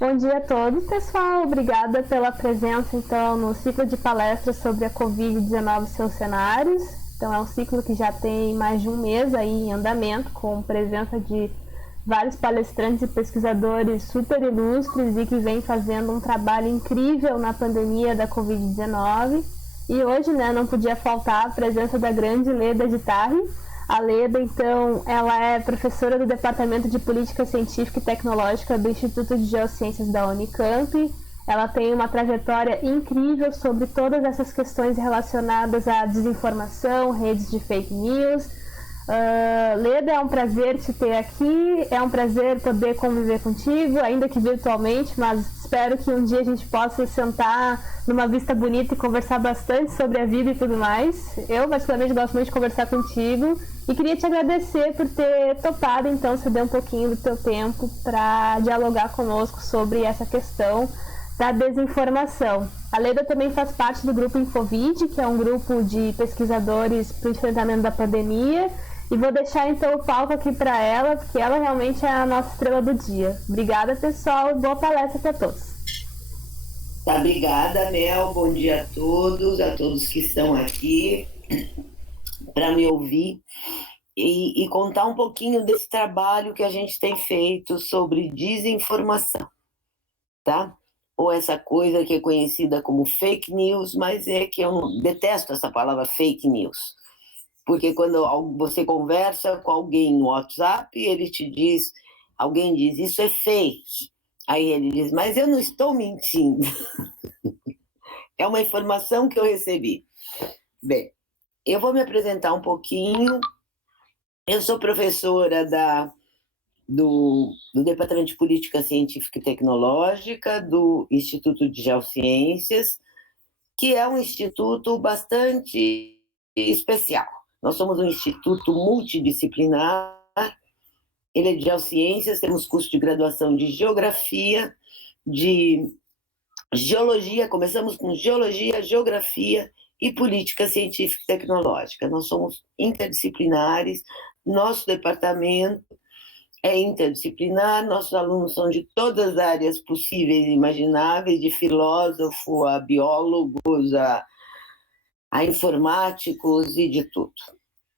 Bom dia a todos, pessoal. Obrigada pela presença, então, no ciclo de palestras sobre a Covid-19 e seus cenários. Então, é um ciclo que já tem mais de um mês aí em andamento, com presença de vários palestrantes e pesquisadores super ilustres e que vêm fazendo um trabalho incrível na pandemia da Covid-19. E hoje, não podia faltar a presença da grande Leda Gitarre. A Leda, então, ela é professora do Departamento de Política Científica e Tecnológica do Instituto de Geociências da Unicamp. Ela tem uma trajetória incrível sobre todas essas questões relacionadas à desinformação, redes de fake news. Leda, é um prazer te ter aqui, é um prazer poder conviver contigo, ainda que virtualmente, mas espero que um dia a gente possa sentar numa vista bonita e conversar bastante sobre a vida e tudo mais. Eu, particularmente, gosto muito de conversar contigo e queria te agradecer por ter topado, então, ceder um pouquinho do teu tempo para dialogar conosco sobre essa questão da desinformação. A Leda também faz parte do grupo Infovid, que é um grupo de pesquisadores para o enfrentamento da pandemia. E vou deixar então o palco aqui para ela, porque ela realmente é a nossa estrela do dia. Obrigada, pessoal. Boa palestra para todos. Tá, obrigada, Mel. Bom dia a todos que estão aqui para me ouvir e contar um pouquinho desse trabalho que a gente tem feito sobre desinformação, tá? Ou essa coisa que é conhecida como fake news, mas é que eu detesto essa palavra fake news. Porque quando você conversa com alguém no WhatsApp, ele te diz, alguém diz, isso é fake. Aí ele diz, mas eu não estou mentindo. É uma informação que eu recebi. Bem, eu vou me apresentar um pouquinho. Eu sou professora do Departamento de Política Científica e Tecnológica do Instituto de Geociências, que é um instituto bastante especial. Nós somos um instituto multidisciplinar, ele é de geociências, temos curso de graduação de geografia, de geologia, começamos com geologia, geografia e política científica e tecnológica. Nós somos interdisciplinares, nosso departamento é interdisciplinar, nossos alunos são de todas as áreas possíveis e imagináveis, de filósofo a biólogos, a informáticos e de tudo.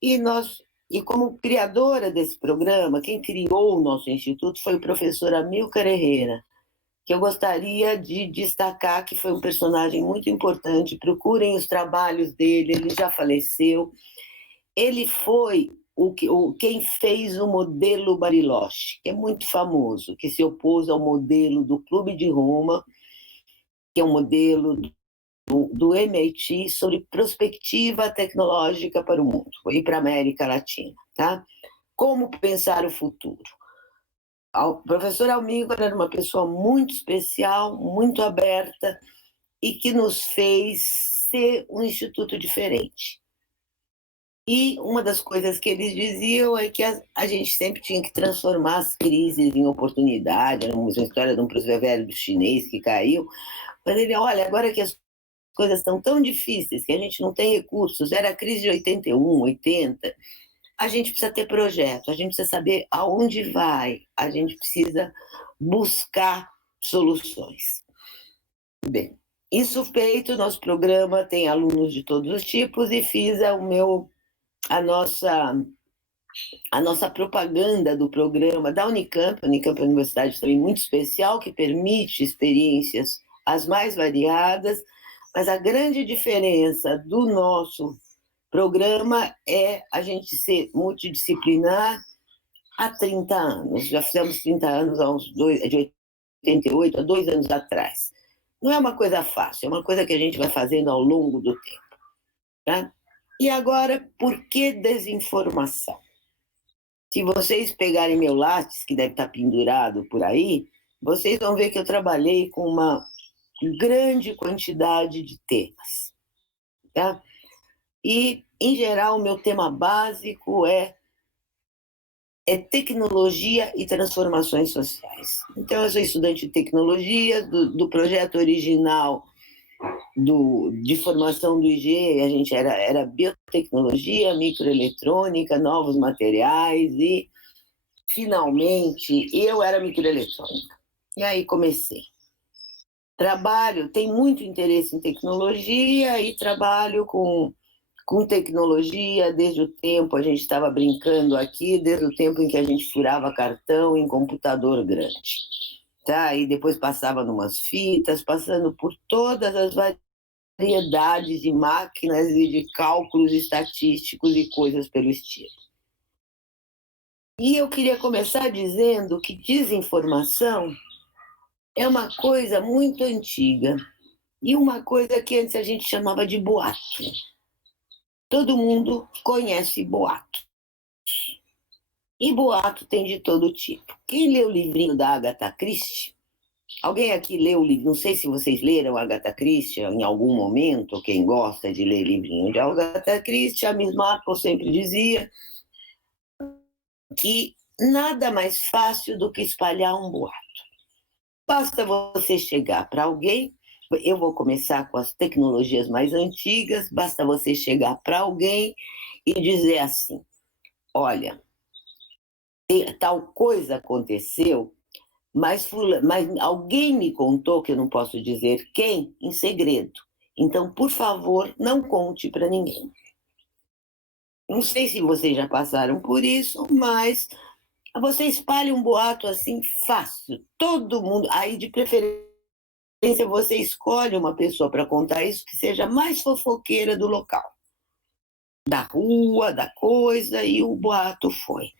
E como criadora desse programa, quem criou o nosso instituto foi o professor Amilcar Herrera, que eu gostaria de destacar que foi um personagem muito importante. Procurem os trabalhos dele, ele já faleceu. Ele foi quem fez o modelo Bariloche, que é muito famoso, que se opôs ao modelo do Clube de Roma, que é um modelo do MIT sobre prospectiva tecnológica para o mundo e para a América Latina, tá? Como pensar o futuro. O professor Amilcar era uma pessoa muito especial, muito aberta e que nos fez ser um instituto diferente. E uma das coisas que eles diziam é que a gente sempre tinha que transformar as crises em oportunidade. Era uma história de um velho do chinês que caiu. Mas ele, olha, agora que as coisas estão tão difíceis, que a gente não tem recursos, era a crise de 81, 80, a gente precisa ter projeto, a gente precisa saber aonde vai, a gente precisa buscar soluções. Bem, isso feito, nosso programa tem alunos de todos os tipos e fiz a nossa propaganda do programa da Unicamp. A Unicamp é uma universidade também muito especial, que permite experiências as mais variadas, mas a grande diferença do nosso programa é a gente ser multidisciplinar há 30 anos. Já fizemos 30 anos de 88, há 2 anos atrás. Não é uma coisa fácil, é uma coisa que a gente vai fazendo ao longo do tempo. Tá? E agora, por que desinformação? Se vocês pegarem meu lápis, que deve estar pendurado por aí, vocês vão ver que eu trabalhei com uma grande quantidade de temas. Tá? E, em geral, o meu tema básico é tecnologia e transformações sociais. Então, eu sou estudante de tecnologia, do projeto original de formação do IG, a gente era biotecnologia, microeletrônica, novos materiais e, finalmente, eu era microeletrônica. E aí comecei. Tenho muito interesse em tecnologia e trabalho com tecnologia desde o tempo, a gente estava brincando aqui, desde o tempo em que a gente furava cartão em computador grande. Tá? E depois passava numas fitas, passando por todas as variedades de máquinas e de cálculos estatísticos e coisas pelo estilo. E eu queria começar dizendo que desinformação é uma coisa muito antiga e uma coisa que antes a gente chamava de boato. Todo mundo conhece boato. E boato tem de todo tipo. Quem lê o livrinho da Agatha Christie? Alguém aqui leu o livro? Não sei se vocês leram Agatha Christie em algum momento, quem gosta de ler livrinho de Agatha Christie, a Miss Marple sempre dizia que nada mais fácil do que espalhar um boato. Basta você chegar para alguém, eu vou começar com as tecnologias mais antigas, basta você chegar para alguém e dizer assim, olha, tal coisa aconteceu, mas alguém me contou, que eu não posso dizer quem, em segredo. Então, por favor, não conte para ninguém. Não sei se vocês já passaram por isso, mas você espalha um boato assim fácil. Todo mundo, aí de preferência você escolhe uma pessoa para contar isso que seja mais fofoqueira do local, da rua, da coisa, e o boato foi.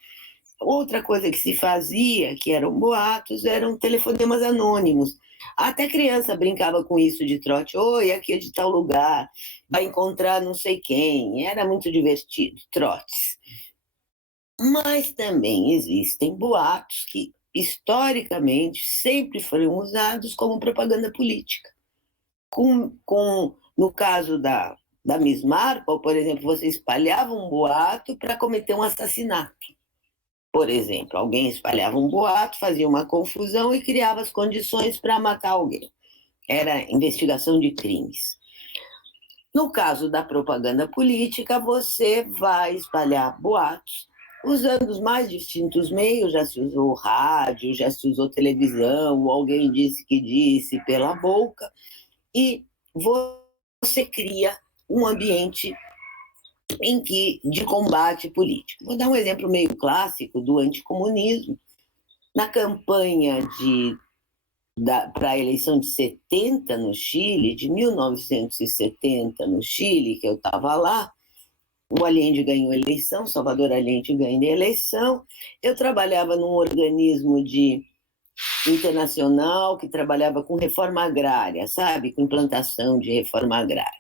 Outra coisa que se fazia, que eram boatos, eram telefonemas anônimos. Até criança brincava com isso de trote. Oi, aqui é de tal lugar, vai encontrar não sei quem. Era muito divertido, trotes. Mas também existem boatos que, historicamente, sempre foram usados como propaganda política. No caso da Miss Marple, por exemplo, você espalhava um boato para cometer um assassinato. Por exemplo, alguém espalhava um boato, fazia uma confusão e criava as condições para matar alguém. Era investigação de crimes. No caso da propaganda política, você vai espalhar boatos usando os mais distintos meios. Já se usou rádio, já se usou televisão, ou alguém disse que disse pela boca, e você cria um ambiente de combate político. Vou dar um exemplo meio clássico do anticomunismo. Na campanha para a eleição de 70 no Chile, de 1970 no Chile, que eu estava lá, o Allende ganhou a eleição, Salvador Allende ganhou a eleição, eu trabalhava num organismo internacional que trabalhava com reforma agrária, sabe? Com implantação de reforma agrária.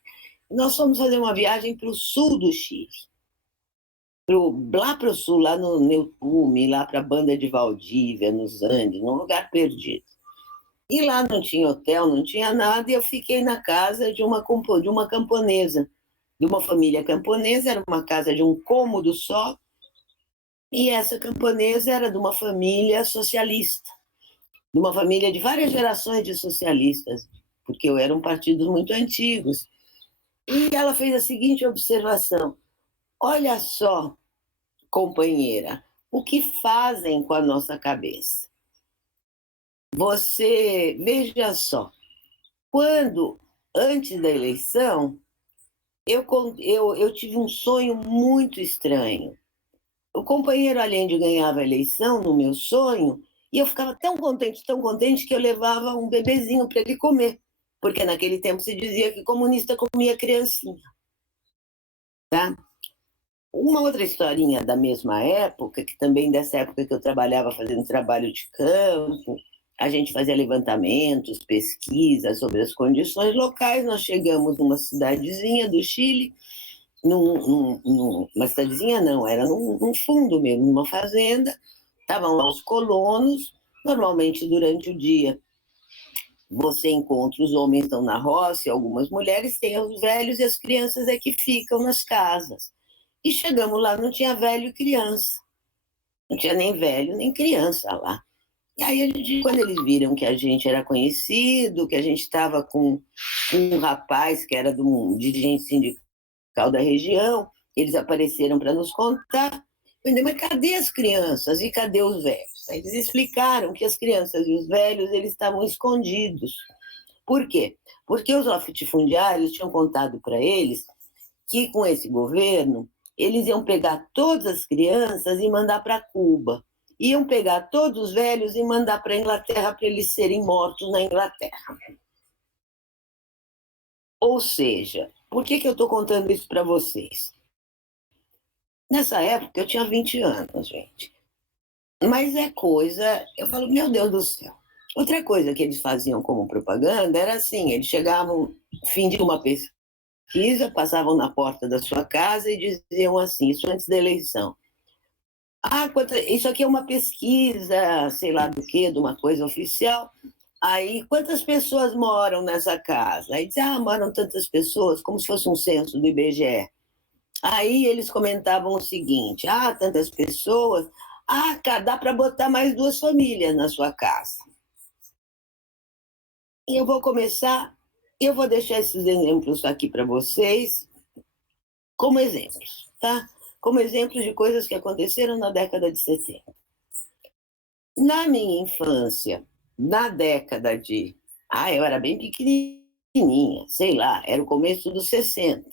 Nós fomos fazer uma viagem para o sul do Chile, lá para o sul, lá no Neuquén, lá para a Banda de Valdívia, nos Andes, num lugar perdido. E lá não tinha hotel, não tinha nada, e eu fiquei na casa de uma camponesa, de uma família camponesa, era uma casa de um cômodo só, e essa camponesa era de uma família socialista, de uma família de várias gerações de socialistas, porque eram partidos muito antigos. E ela fez a seguinte observação: olha só, companheira, o que fazem com a nossa cabeça? Você, veja só, antes da eleição, eu tive um sonho muito estranho. O companheiro Allende ganhava a eleição no meu sonho, e eu ficava tão contente, que eu levava um bebezinho para ele comer, porque naquele tempo se dizia que comunista comia criancinha. Tá? Uma outra historinha da mesma época, que também dessa época que eu trabalhava fazendo trabalho de campo, a gente fazia levantamentos, pesquisas sobre as condições locais. Nós chegamos numa cidadezinha do Chile, uma cidadezinha não, era num fundo mesmo, numa fazenda, estavam lá os colonos. Normalmente durante o dia você encontra os homens estão na roça e algumas mulheres, tem os velhos e as crianças é que ficam nas casas. E chegamos lá, não tinha velho e criança, não tinha nem velho nem criança lá. E aí, quando eles viram que a gente era conhecido, que a gente estava com um rapaz que era do dirigente sindical da região, eles apareceram para nos contar. Eu falei, mas cadê as crianças e cadê os velhos? Eles explicaram que as crianças e os velhos eles estavam escondidos. Por quê? Porque os latifundiários tinham contado para eles que, com esse governo, eles iam pegar todas as crianças e mandar para Cuba. Iam pegar todos os velhos e mandar para a Inglaterra para eles serem mortos na Inglaterra. Ou seja, por que eu estou contando isso para vocês? Nessa época eu tinha 20 anos, gente. Mas é coisa, eu falo, meu Deus do céu. Outra coisa que eles faziam como propaganda era assim, eles chegavam, fim de uma pesquisa, passavam na porta da sua casa e diziam assim, isso antes da eleição. Isso aqui é uma pesquisa, sei lá do quê, de uma coisa oficial. Aí, quantas pessoas moram nessa casa? Aí dizia, moram tantas pessoas, como se fosse um censo do IBGE. Aí eles comentavam o seguinte, tantas pessoas, dá para botar mais 2 famílias na sua casa. E eu vou deixar esses exemplos aqui para vocês como exemplos, tá? Como exemplos de coisas que aconteceram na década de 70. Na minha infância, na década de... eu era bem pequenininha, sei lá, era o começo dos 60,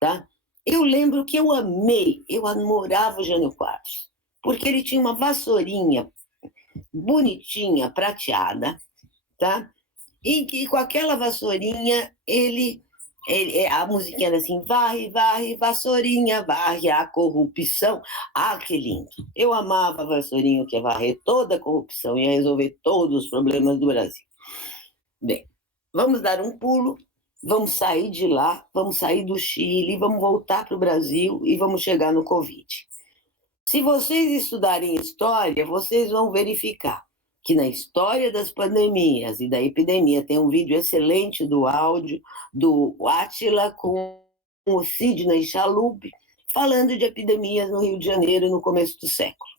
tá? Eu lembro que eu adorava o Jânio Quadros, porque ele tinha uma vassourinha bonitinha, prateada, tá? E com aquela vassourinha, a musiquinha era assim, varre, varre, vassourinha, varre a corrupção. Que lindo! Eu amava a vassourinha, que ia varrer toda a corrupção, ia resolver todos os problemas do Brasil. Bem, vamos dar um pulo, vamos sair de lá, vamos sair do Chile, vamos voltar para o Brasil e vamos chegar no Covid. Se vocês estudarem história, vocês vão verificar que na história das pandemias e da epidemia tem um vídeo excelente do áudio do Átila com o Sidney Chalub falando de epidemias no Rio de Janeiro no começo do século,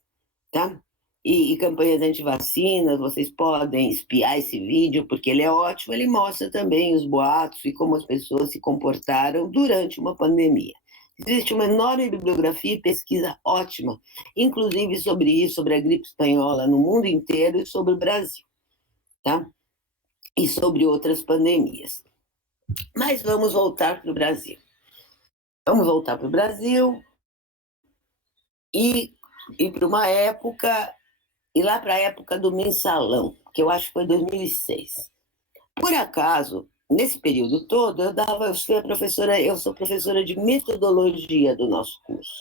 tá? E campanhas anti-vacinas, vocês podem espiar esse vídeo, porque ele é ótimo, ele mostra também os boatos e como as pessoas se comportaram durante uma pandemia. Existe uma enorme bibliografia e pesquisa ótima, inclusive sobre isso, sobre a gripe espanhola no mundo inteiro e sobre o Brasil, tá? E sobre outras pandemias. Mas vamos voltar para o Brasil. Vamos voltar para o Brasil e para uma época, e lá para a época do mensalão, que eu acho que foi 2006. Por acaso, nesse período todo, eu sou professora de metodologia do nosso curso.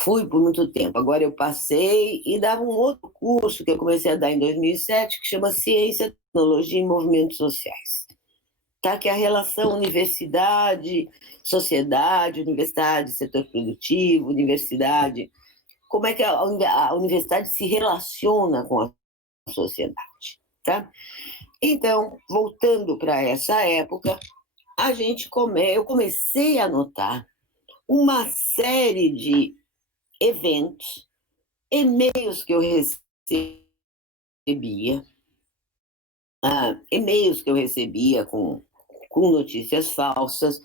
Fui por muito tempo, agora eu passei e dava um outro curso que eu comecei a dar em 2007, que chama Ciência, Tecnologia e Movimentos Sociais. Tá? Que é a relação universidade, sociedade, universidade, setor produtivo, universidade, como é que a universidade se relaciona com a sociedade, tá? Então, voltando para essa época, eu comecei a notar uma série de eventos, e-mails que eu recebia com notícias falsas,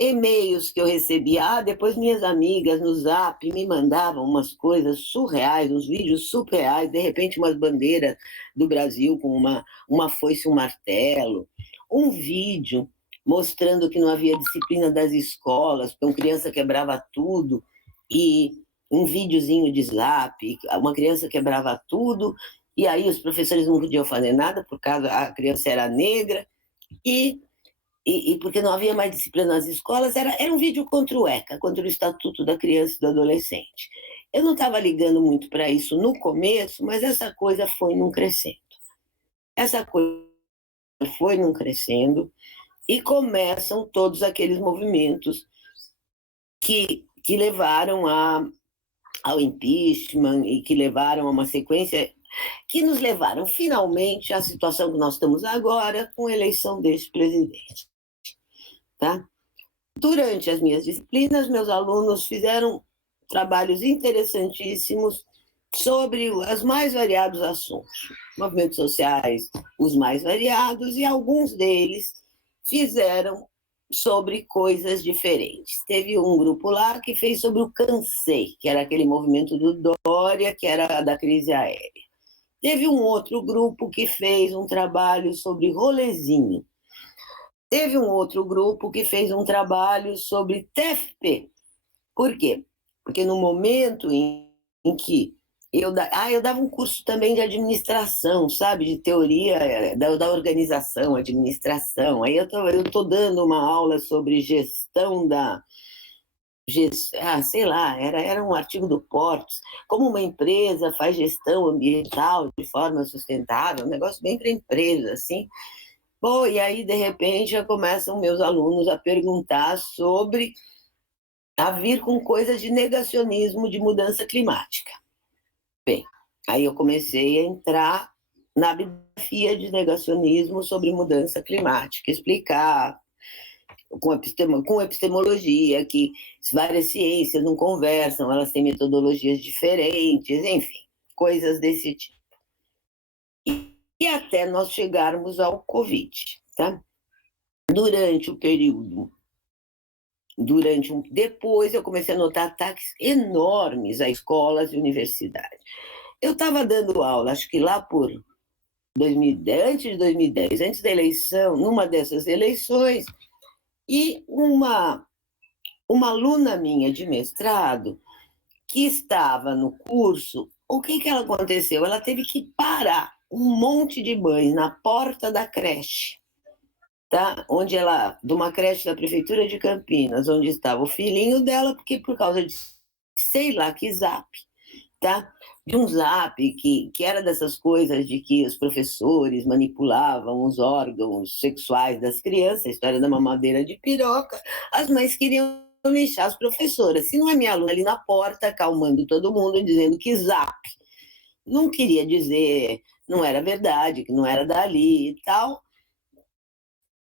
e-mails que eu recebia, depois minhas amigas no Zap me mandavam umas coisas surreais, uns vídeos surreais, de repente umas bandeiras do Brasil com uma foice e um martelo, um vídeo mostrando que não havia disciplina das escolas, porque uma criança quebrava tudo, e um videozinho de Zap, uma criança quebrava tudo, e aí os professores não podiam fazer nada, por causa a criança era negra, e porque não havia mais disciplina nas escolas, era um vídeo contra o ECA, contra o Estatuto da Criança e do Adolescente. Eu não estava ligando muito para isso no começo, mas essa coisa foi num crescendo. E começam todos aqueles movimentos que levaram ao impeachment e que levaram a uma sequência que nos levaram finalmente à situação que nós estamos agora com a eleição deste presidente. Tá? Durante as minhas disciplinas, meus alunos fizeram trabalhos interessantíssimos sobre os mais variados assuntos, movimentos sociais, os mais variados, e alguns deles fizeram sobre coisas diferentes. Teve um grupo lá que fez sobre o Cansei, que era aquele movimento do Dória, que era da crise aérea. Teve um outro grupo que fez um trabalho sobre rolezinho. Teve um outro grupo que fez um trabalho sobre TFP. Por quê? Porque no momento em que eu dava um curso também de administração, sabe? De teoria da organização, administração. Aí eu tô dando uma aula sobre gestão sei lá, era um artigo do Portes, como uma empresa faz gestão ambiental de forma sustentável, um negócio bem para empresa, assim. Bom, e aí, de repente, já começam meus alunos a perguntar sobre a vir com coisas de negacionismo de mudança climática. Bem, aí eu comecei a entrar na bibliografia de negacionismo sobre mudança climática, explicar com epistemologia que várias ciências não conversam, elas têm metodologias diferentes, enfim, coisas desse tipo. E até nós chegarmos ao Covid, tá? Durante o período depois eu comecei a notar ataques enormes a escolas e universidades. Eu estava dando aula, acho que lá por 2010, antes de 2010, antes da eleição, numa dessas eleições, e uma aluna minha de mestrado, que estava no curso, o que ela aconteceu? Ela teve que parar um monte de mães na porta da creche, tá? De uma creche da prefeitura de Campinas, onde estava o filhinho dela, porque por causa de sei lá que zap, tá? De um zap que era dessas coisas de que os professores manipulavam os órgãos sexuais das crianças, a história da mamadeira de piroca, as mães queriam lixar as professoras. Se não é minha aluna ali na porta, acalmando todo mundo, dizendo que zap não queria dizer, não era verdade, que não era dali e tal,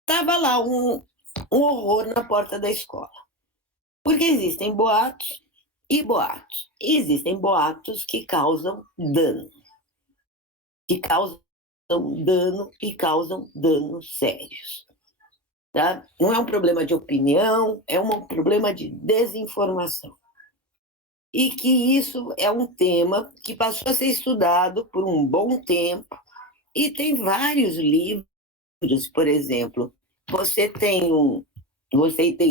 estava lá um horror na porta da escola. Porque existem boatos e boatos. E existem boatos que causam dano. Que causam dano e causam danos sérios. Tá? Não é um problema de opinião, é um problema de desinformação. E que isso é um tema que passou a ser estudado por um bom tempo, e tem vários livros, por exemplo, você tem o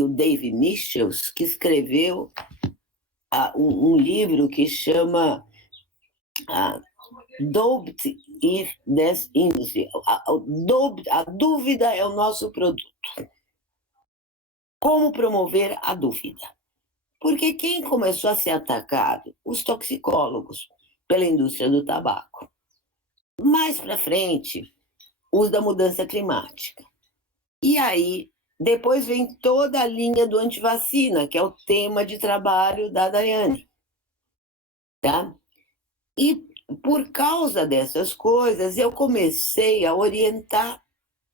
Dave Michels, que escreveu um livro que chama Doubt is this industry. A dúvida é o nosso produto. Como promover a dúvida? Porque quem começou a ser atacado? Os toxicólogos, pela indústria do tabaco. Mais para frente, os da mudança climática. E aí, depois vem toda a linha do antivacina, que é o tema de trabalho da Daiane. Tá? E por causa dessas coisas, eu comecei a orientar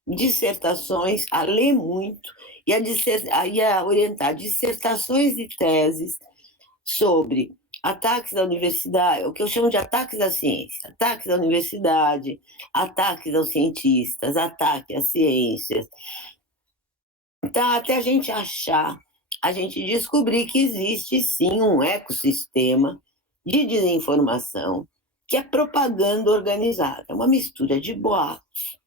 dissertações, a ler muito, e a orientar dissertações e teses sobre ataques à universidade, o que eu chamo de ataques à ciência, ataques à universidade, ataques aos cientistas, ataques às ciências. Então, até a gente descobrir que existe sim um ecossistema de desinformação, que é propaganda organizada, é uma mistura de boatos,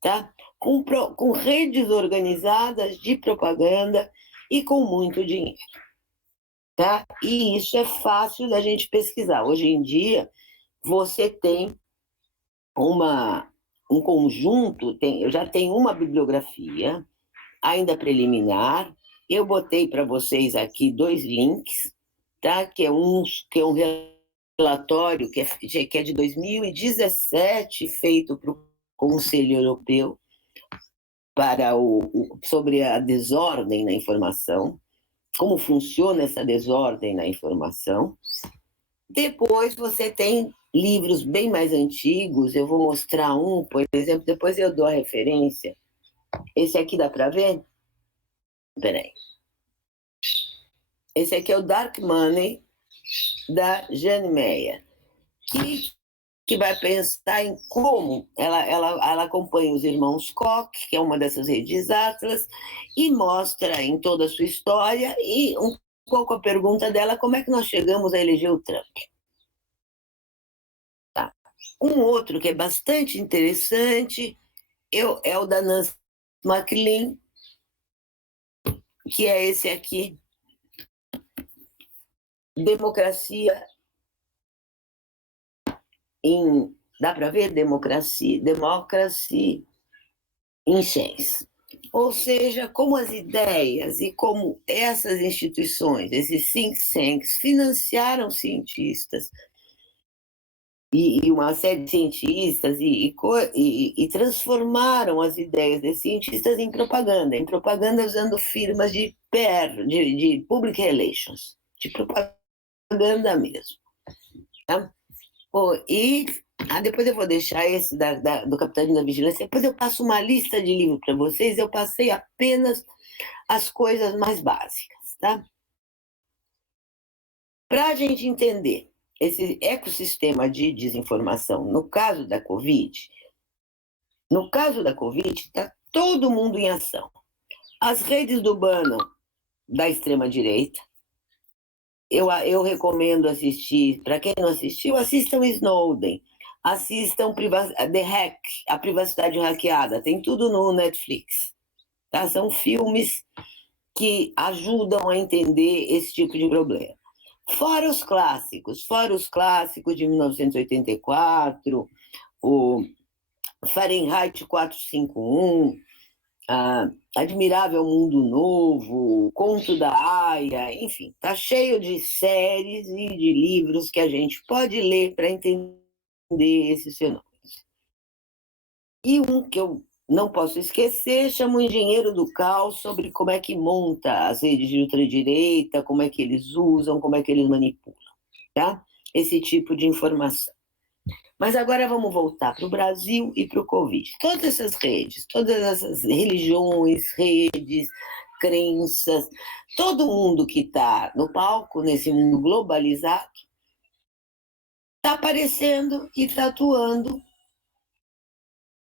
tá? Com redes organizadas de propaganda e com muito dinheiro. Tá? E isso é fácil da gente pesquisar. Hoje em dia, você tem um conjunto, eu já tenho uma bibliografia, ainda preliminar. Eu botei para vocês aqui 2 links, tá? Que é um relatório que é de 2017, feito para o Conselho Europeu sobre a desordem na informação, como funciona essa desordem na informação. Depois você tem livros bem mais antigos, eu vou mostrar um, por exemplo, depois eu dou a referência. Esse aqui dá para ver? Peraí. Esse aqui é o Dark Money, da Jane Meyer, que que vai pensar em como ela acompanha os irmãos Koch, que é uma dessas redes Atlas, e mostra em toda a sua história, e um pouco a pergunta dela, como é que nós chegamos a eleger o Trump? Tá. Um outro que é bastante interessante é o da Nancy MacLean, que é esse aqui, Democracia em... Dá para ver? Democracia em Chance. Ou seja, como as ideias e como essas instituições, esses think tanks, financiaram cientistas e uma série de cientistas e transformaram as ideias desses cientistas em propaganda usando firmas de PR, de public relations, de propaganda mesmo. Tá? Depois eu vou deixar esse do Capitalismo da Vigilância, depois eu passo uma lista de livros para vocês, eu passei apenas as coisas mais básicas, tá? Para a gente entender esse ecossistema de desinformação, no caso da Covid, está todo mundo em ação. As redes do Bannon, da extrema-direita, eu recomendo assistir, para quem não assistiu, assistam Snowden, assistam The Hack, a privacidade hackeada, tem tudo no Netflix. Tá? São filmes que ajudam a entender esse tipo de problema. Fora os clássicos de 1984, o Fahrenheit 451, Admirável Mundo Novo, Conto da Aia, enfim, está cheio de séries e de livros que a gente pode ler para entender esses fenômenos. E um que eu não posso esquecer chama O Engenheiro do Caos, sobre como é que monta as redes de ultradireita, como é que eles usam, como é que eles manipulam, tá? Esse tipo de informação. Mas agora vamos voltar para o Brasil e para o Covid. Todas essas redes, todas essas religiões, redes, crenças, todo mundo que está no palco, nesse mundo globalizado, está aparecendo e está atuando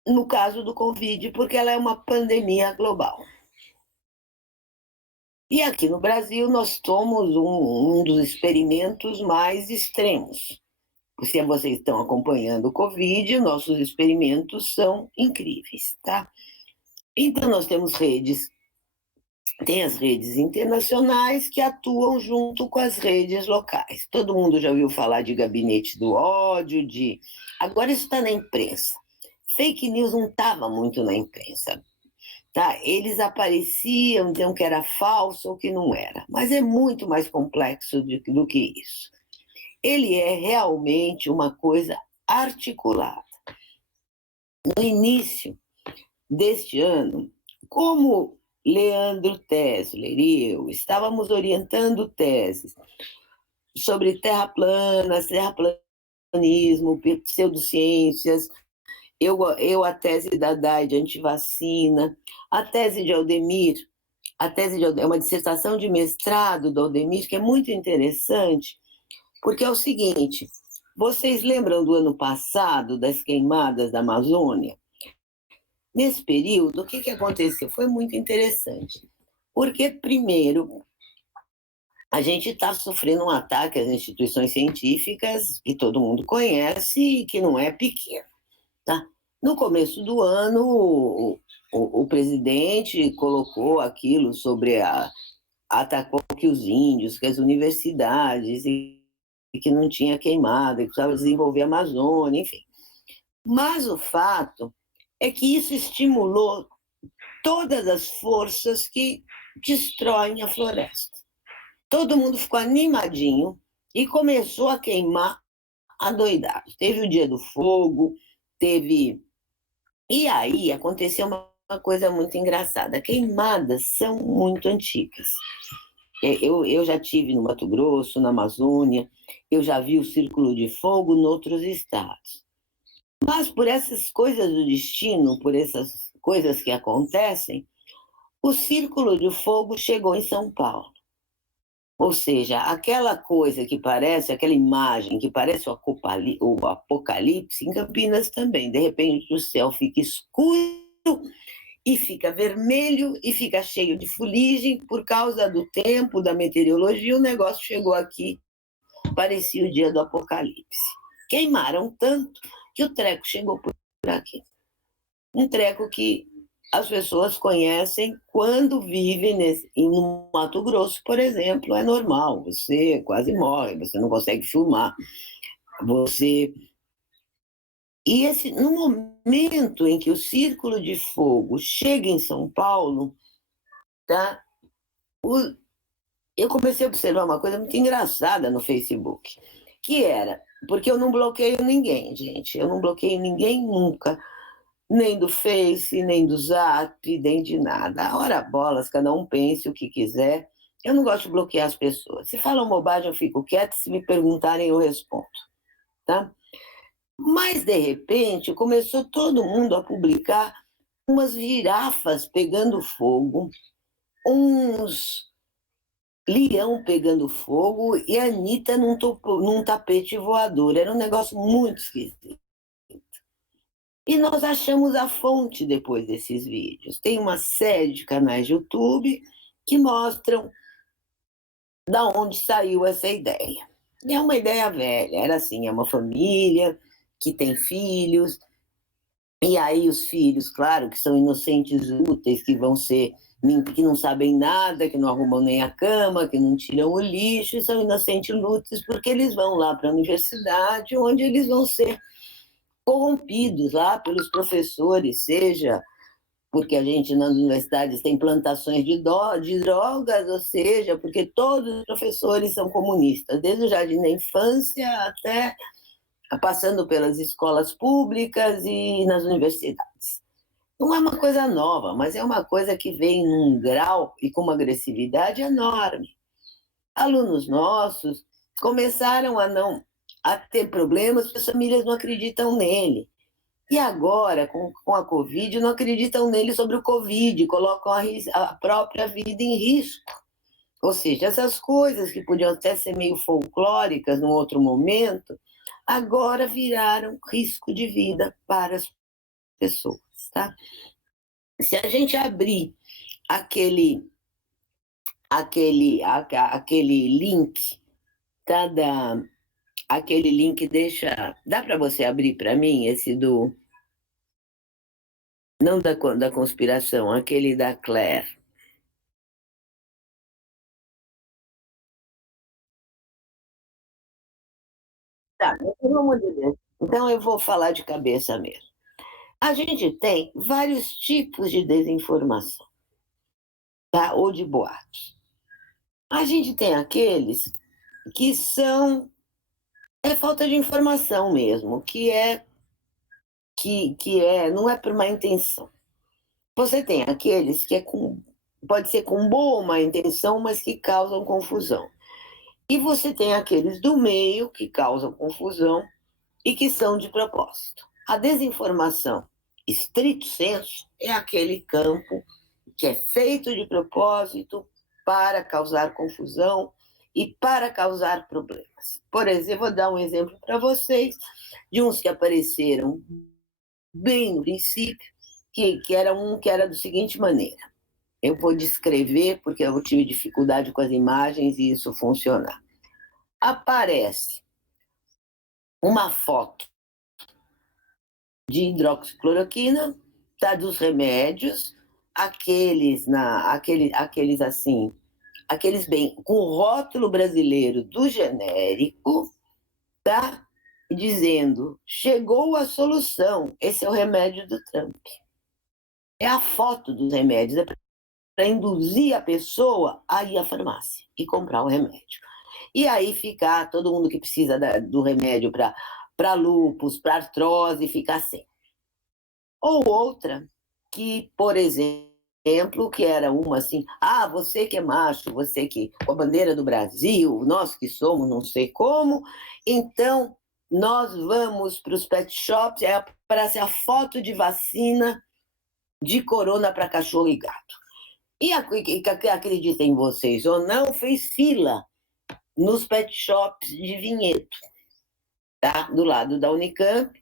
no caso do Covid, porque ela é uma pandemia global. E aqui no Brasil nós somos um dos experimentos mais extremos. Se vocês estão acompanhando o Covid, nossos experimentos são incríveis, tá? Então, nós temos tem as redes internacionais que atuam junto com as redes locais. Todo mundo já ouviu falar de gabinete do ódio, Agora isso está na imprensa. Fake news não estava muito na imprensa, tá? Eles apareciam, diziam que era falso ou que não era, mas é muito mais complexo do que isso. Ele é realmente uma coisa articulada. No início deste ano, como Leandro Tesler e eu estávamos orientando teses sobre terraplanismo, pseudociências, eu a tese da Dai de antivacina, a tese de Aldemir, é uma dissertação de mestrado do Aldemir, que é muito interessante, porque é o seguinte, vocês lembram do ano passado, das queimadas da Amazônia? Nesse período, o que aconteceu? Foi muito interessante. Porque, primeiro, a gente está sofrendo um ataque às instituições científicas, que todo mundo conhece e que não é pequeno. Tá? No começo do ano, o presidente colocou aquilo sobre atacou que os índios, que as universidades, e que não tinha queimada, que precisava desenvolver a Amazônia, enfim. Mas o fato é que isso estimulou todas as forças que destroem a floresta. Todo mundo ficou animadinho e começou a queimar adoidado. Teve o Dia do Fogo, E aí aconteceu uma coisa muito engraçada. Queimadas são muito antigas. Eu já tive no Mato Grosso, na Amazônia, eu já vi o Círculo de Fogo em outros estados. Mas por essas coisas do destino, por essas coisas que acontecem, o Círculo de Fogo chegou em São Paulo. Ou seja, aquela coisa que parece, aquela imagem que parece o apocalipse, em Campinas também. De repente o céu fica escuro e fica vermelho e fica cheio de fuligem por causa do tempo, da meteorologia. O negócio chegou aqui, parecia o dia do apocalipse. Queimaram tanto que o treco chegou por aqui. Um treco que as pessoas conhecem quando vivem no Mato Grosso, por exemplo, é normal, você quase morre, você não consegue filmar, você... E no momento em que o Círculo de Fogo chega em São Paulo, tá? Eu comecei a observar uma coisa muito engraçada no Facebook, que era, porque eu não bloqueio ninguém, gente, eu não bloqueio ninguém nunca, nem do Face, nem do Zap, nem de nada. Ora bolas, cada um pense o que quiser. Eu não gosto de bloquear as pessoas. Se falam bobagem, eu fico quieta, se me perguntarem, eu respondo. Tá? Mas, de repente, começou todo mundo a publicar umas girafas pegando fogo, uns leão pegando fogo e a Anitta num tapete voador. Era um negócio muito esquisito. E nós achamos a fonte depois desses vídeos. Tem uma série de canais de YouTube que mostram da onde saiu essa ideia. E é uma ideia velha, era assim, é uma família que tem filhos, e aí os filhos, claro, que são inocentes úteis, que não sabem nada, que não arrumam nem a cama, que não tiram o lixo, e são inocentes úteis porque eles vão lá para a universidade, onde eles vão ser corrompidos lá pelos professores, seja porque a gente nas universidades tem plantações de drogas, ou seja, porque todos os professores são comunistas, desde o jardim da infância até passando pelas escolas públicas e nas universidades. Não é uma coisa nova, mas é uma coisa que vem num grau e com uma agressividade enorme. Alunos nossos começaram a ter problemas porque as famílias não acreditam nele. E agora, com a Covid, não acreditam nele sobre o Covid, colocam a própria vida em risco. Ou seja, essas coisas que podiam até ser meio folclóricas num outro momento, agora viraram risco de vida para as pessoas. Tá? Se a gente abrir aquele link, tá, aquele link dá para você abrir para mim esse não da conspiração, aquele da Claire. Tá, pelo amor de Deus. Então eu vou falar de cabeça mesmo. A gente tem vários tipos de desinformação, tá? Ou de boatos. A gente tem aqueles que são falta de informação mesmo, não é por má intenção. Você tem aqueles que pode ser com boa ou má intenção, mas que causam confusão. E você tem aqueles do meio que causam confusão e que são de propósito. A desinformação, estrito senso, é aquele campo que é feito de propósito para causar confusão e para causar problemas. Por exemplo, vou dar um exemplo para vocês de uns que apareceram bem no princípio, que era um que era da seguinte maneira. Eu vou descrever, porque eu tive dificuldade com as imagens e isso funcionar. Aparece uma foto de hidroxicloroquina, tá, dos remédios, aqueles assim, aqueles bem com o rótulo brasileiro do genérico, tá? Dizendo: chegou a solução, esse é o remédio do Trump. É a foto dos remédios, é para induzir a pessoa a ir à farmácia e comprar o remédio. E aí ficar todo mundo que precisa do remédio para lúpus, para artrose, ficar sem. Ou outra, que, por exemplo, que era uma assim: você que é macho, você que com a bandeira do Brasil, nós que somos não sei como, então nós vamos para os pet shops, aparece a foto de vacina de corona para cachorro e gato. E acreditem vocês ou não, fez fila nos pet shops de Vinhedo, tá? Do lado da Unicamp,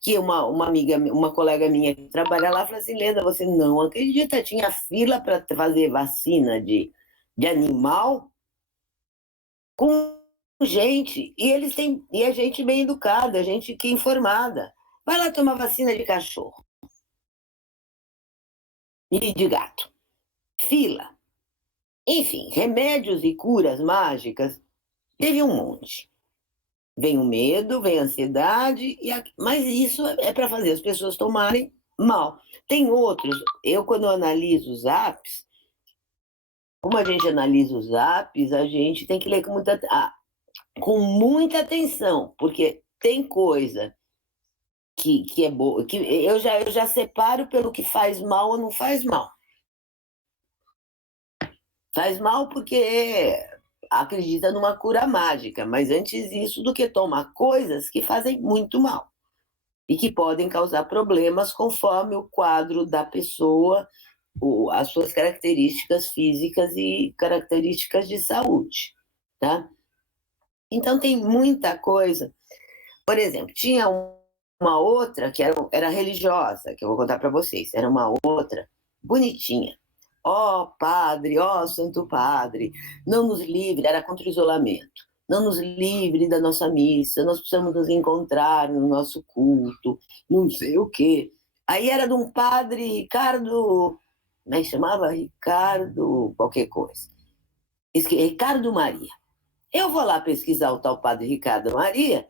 que uma colega minha que trabalha lá, falou assim, Leda, você não acredita, tinha fila para fazer vacina de animal com gente, e é gente bem educada, gente que é informada. Vai lá tomar vacina de cachorro e de gato. Fila. Enfim, remédios e curas mágicas, teve um monte. Vem o medo, vem a ansiedade, mas isso é para fazer as pessoas tomarem mal. Tem outros, quando eu analiso os apps, como a gente analisa os apps, a gente tem que ler com muita atenção, porque tem coisa que é boa, que eu já separo pelo que faz mal ou não faz mal. Faz mal porque acredita numa cura mágica, mas antes isso do que toma coisas que fazem muito mal e que podem causar problemas conforme o quadro da pessoa, as suas características físicas e características de saúde, tá? Então tem muita coisa. Por exemplo, tinha uma outra que era religiosa, que eu vou contar para vocês. Era uma outra bonitinha. Ó Padre, ó Santo Padre, não nos livre, era contra o isolamento, não nos livre da nossa missa, nós precisamos nos encontrar no nosso culto, não sei o quê. Aí era de um padre Ricardo, como é que chamava? Ricardo qualquer coisa. Ricardo Maria. Eu vou lá pesquisar o tal padre Ricardo Maria,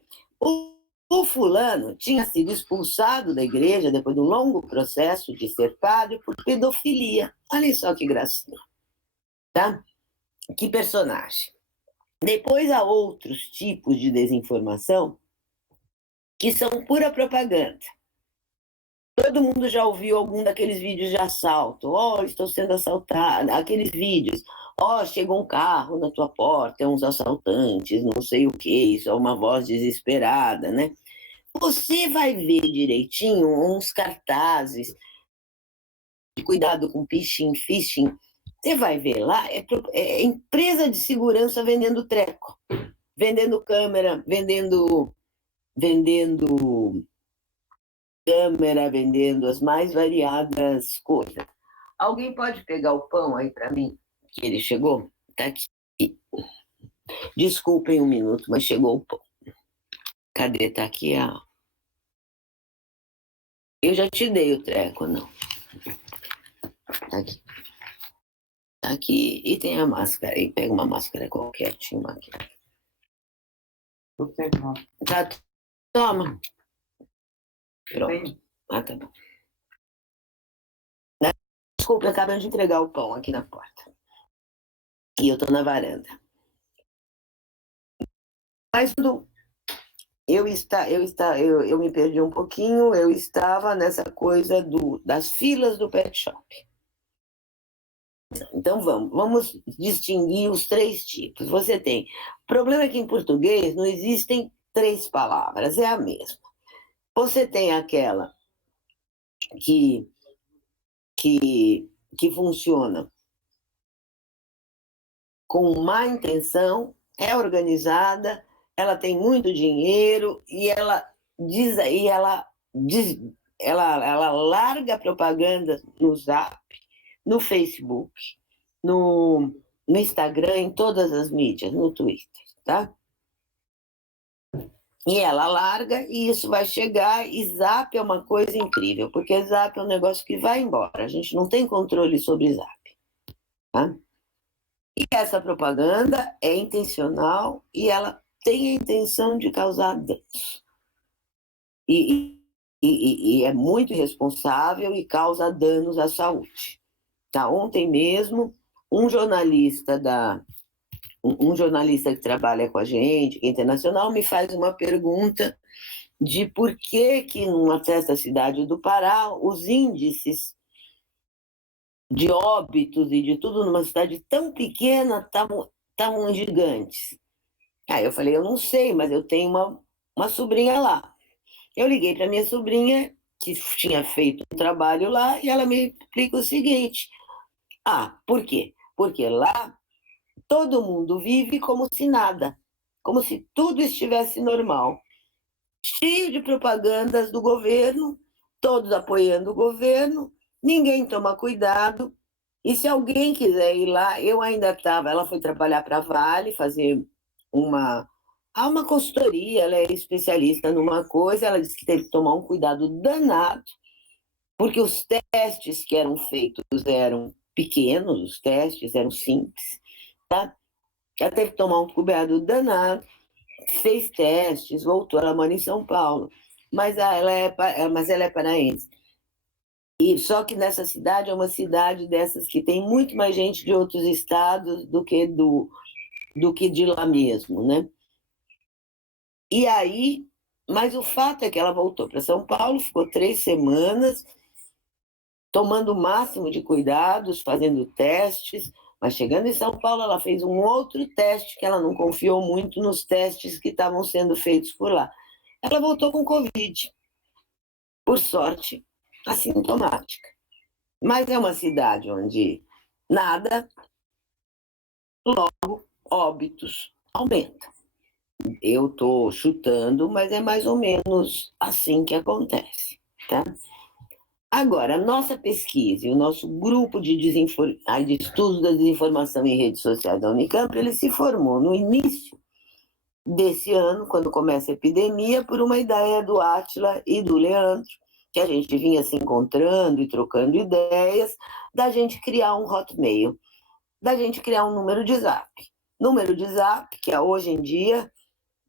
o fulano tinha sido expulsado da igreja depois de um longo processo de ser padre por pedofilia. Olha só que gracinha, tá? Que personagem. Depois há outros tipos de desinformação que são pura propaganda. Todo mundo já ouviu algum daqueles vídeos de assalto. Oh, estou sendo assaltado. Aqueles vídeos. Oh, chegou um carro na tua porta, é uns assaltantes, não sei o que, isso é uma voz desesperada, né? Você vai ver direitinho uns cartazes de cuidado com phishing. Você vai ver lá, é empresa de segurança vendendo treco, vendendo câmera, vendendo câmera, vendendo as mais variadas coisas. Alguém pode pegar o pão aí para mim? Que ele chegou? Tá aqui. Desculpem um minuto, mas chegou o pão. Cadê? Tá aqui a... Eu já te dei o treco, não. Tá aqui. Tá aqui e tem a máscara. E pega uma máscara qualquer, tinha uma aqui. Tá, toma. Pronto. Ah, tá bom. Desculpa, acabam de entregar o pão aqui na porta. E eu tô na varanda. Mas tudo... Eu me perdi um pouquinho, eu estava nessa coisa das filas do pet shop. Então vamos distinguir os três tipos. Você tem... O problema é que em português não existem três palavras, é a mesma. Você tem aquela que funciona com má intenção, é organizada, ela tem muito dinheiro e ela larga propaganda no Zap, no Facebook, no Instagram, em todas as mídias, no Twitter, tá? E ela larga e isso vai chegar, e Zap é uma coisa incrível, porque Zap é um negócio que vai embora, a gente não tem controle sobre Zap, tá? E essa propaganda é intencional e ela tem a intenção de causar danos. E é muito irresponsável e causa danos à saúde. Tá? Ontem mesmo, um jornalista que trabalha com a gente, que é internacional, me faz uma pergunta de por que numa certa cidade do Pará, os índices de óbitos e de tudo numa cidade tão pequena estavam gigantes. Aí eu falei, eu não sei, mas eu tenho uma sobrinha lá. Eu liguei para minha sobrinha, que tinha feito um trabalho lá, e ela me explica o seguinte. Ah, por quê? Porque lá todo mundo vive como se nada, como se tudo estivesse normal. Cheio de propagandas do governo, todos apoiando o governo, ninguém toma cuidado. E se alguém quiser ir lá, eu ainda estava. Ela foi trabalhar para a Vale, fazer uma consultoria, ela é especialista numa coisa, ela disse que teve que tomar um cuidado danado, porque os testes que eram feitos eram pequenos, os testes eram simples, tá? Ela teve que tomar um cuidado danado, fez testes, voltou, ela mora em São Paulo, mas ela é paraense. E só que nessa cidade é uma cidade dessas que tem muito mais gente de outros estados do que de lá mesmo, né? E aí, mas o fato é que ela voltou para São Paulo, ficou 3 semanas, tomando o máximo de cuidados, fazendo testes, mas chegando em São Paulo, ela fez um outro teste que ela não confiou muito nos testes que estavam sendo feitos por lá. Ela voltou com Covid, por sorte, assintomática. Mas é uma cidade onde nada, logo, óbitos aumentam. Eu estou chutando, mas é mais ou menos assim que acontece, tá? Agora, a nossa pesquisa e o nosso grupo de estudos da desinformação em redes sociais da Unicamp, ele se formou no início desse ano, quando começa a epidemia, por uma ideia do Átila e do Leandro, que a gente vinha se encontrando e trocando ideias, da gente criar um Hotmail, da gente criar um número de Zap. Número de Zap, que é hoje em dia,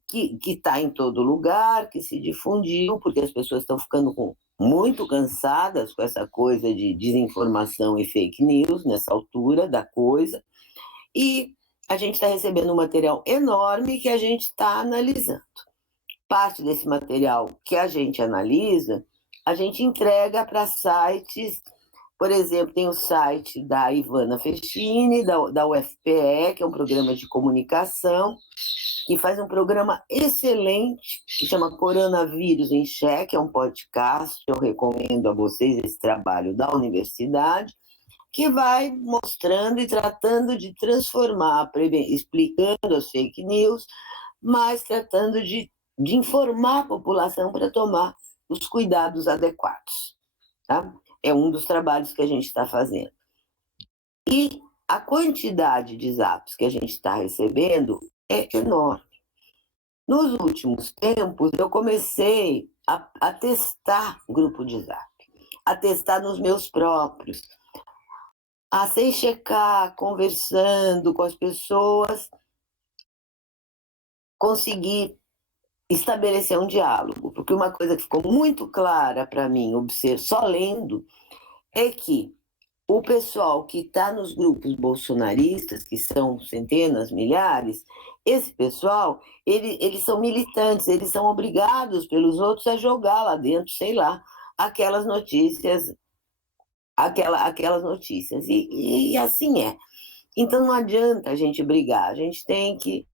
que está em todo lugar, que se difundiu, porque as pessoas estão ficando muito cansadas com essa coisa de desinformação e fake news nessa altura da coisa, e a gente está recebendo um material enorme que a gente está analisando. Parte desse material que a gente analisa, a gente entrega para sites, por exemplo, tem o site da Ivana Festini, da UFPE, que é um programa de comunicação, que faz um programa excelente, que chama Coronavírus em Xeque, é um podcast, eu recomendo a vocês esse trabalho da universidade, que vai mostrando e tratando de transformar, explicando as fake news, mas tratando de informar a população para tomar os cuidados adequados. Tá? É um dos trabalhos que a gente está fazendo. E a quantidade de zaps que a gente está recebendo é enorme. Nos últimos tempos, eu comecei a testar grupo de zap, a testar nos meus próprios, sem checar, conversando com as pessoas, conseguir estabelecer um diálogo. Porque uma coisa que ficou muito clara para mim, só lendo, é que o pessoal que está nos grupos bolsonaristas, que são centenas, milhares, esse pessoal, eles são militantes, eles são obrigados pelos outros a jogar lá dentro, sei lá, aquelas notícias, aquelas notícias. E assim é. Então não adianta a gente brigar, a gente tem que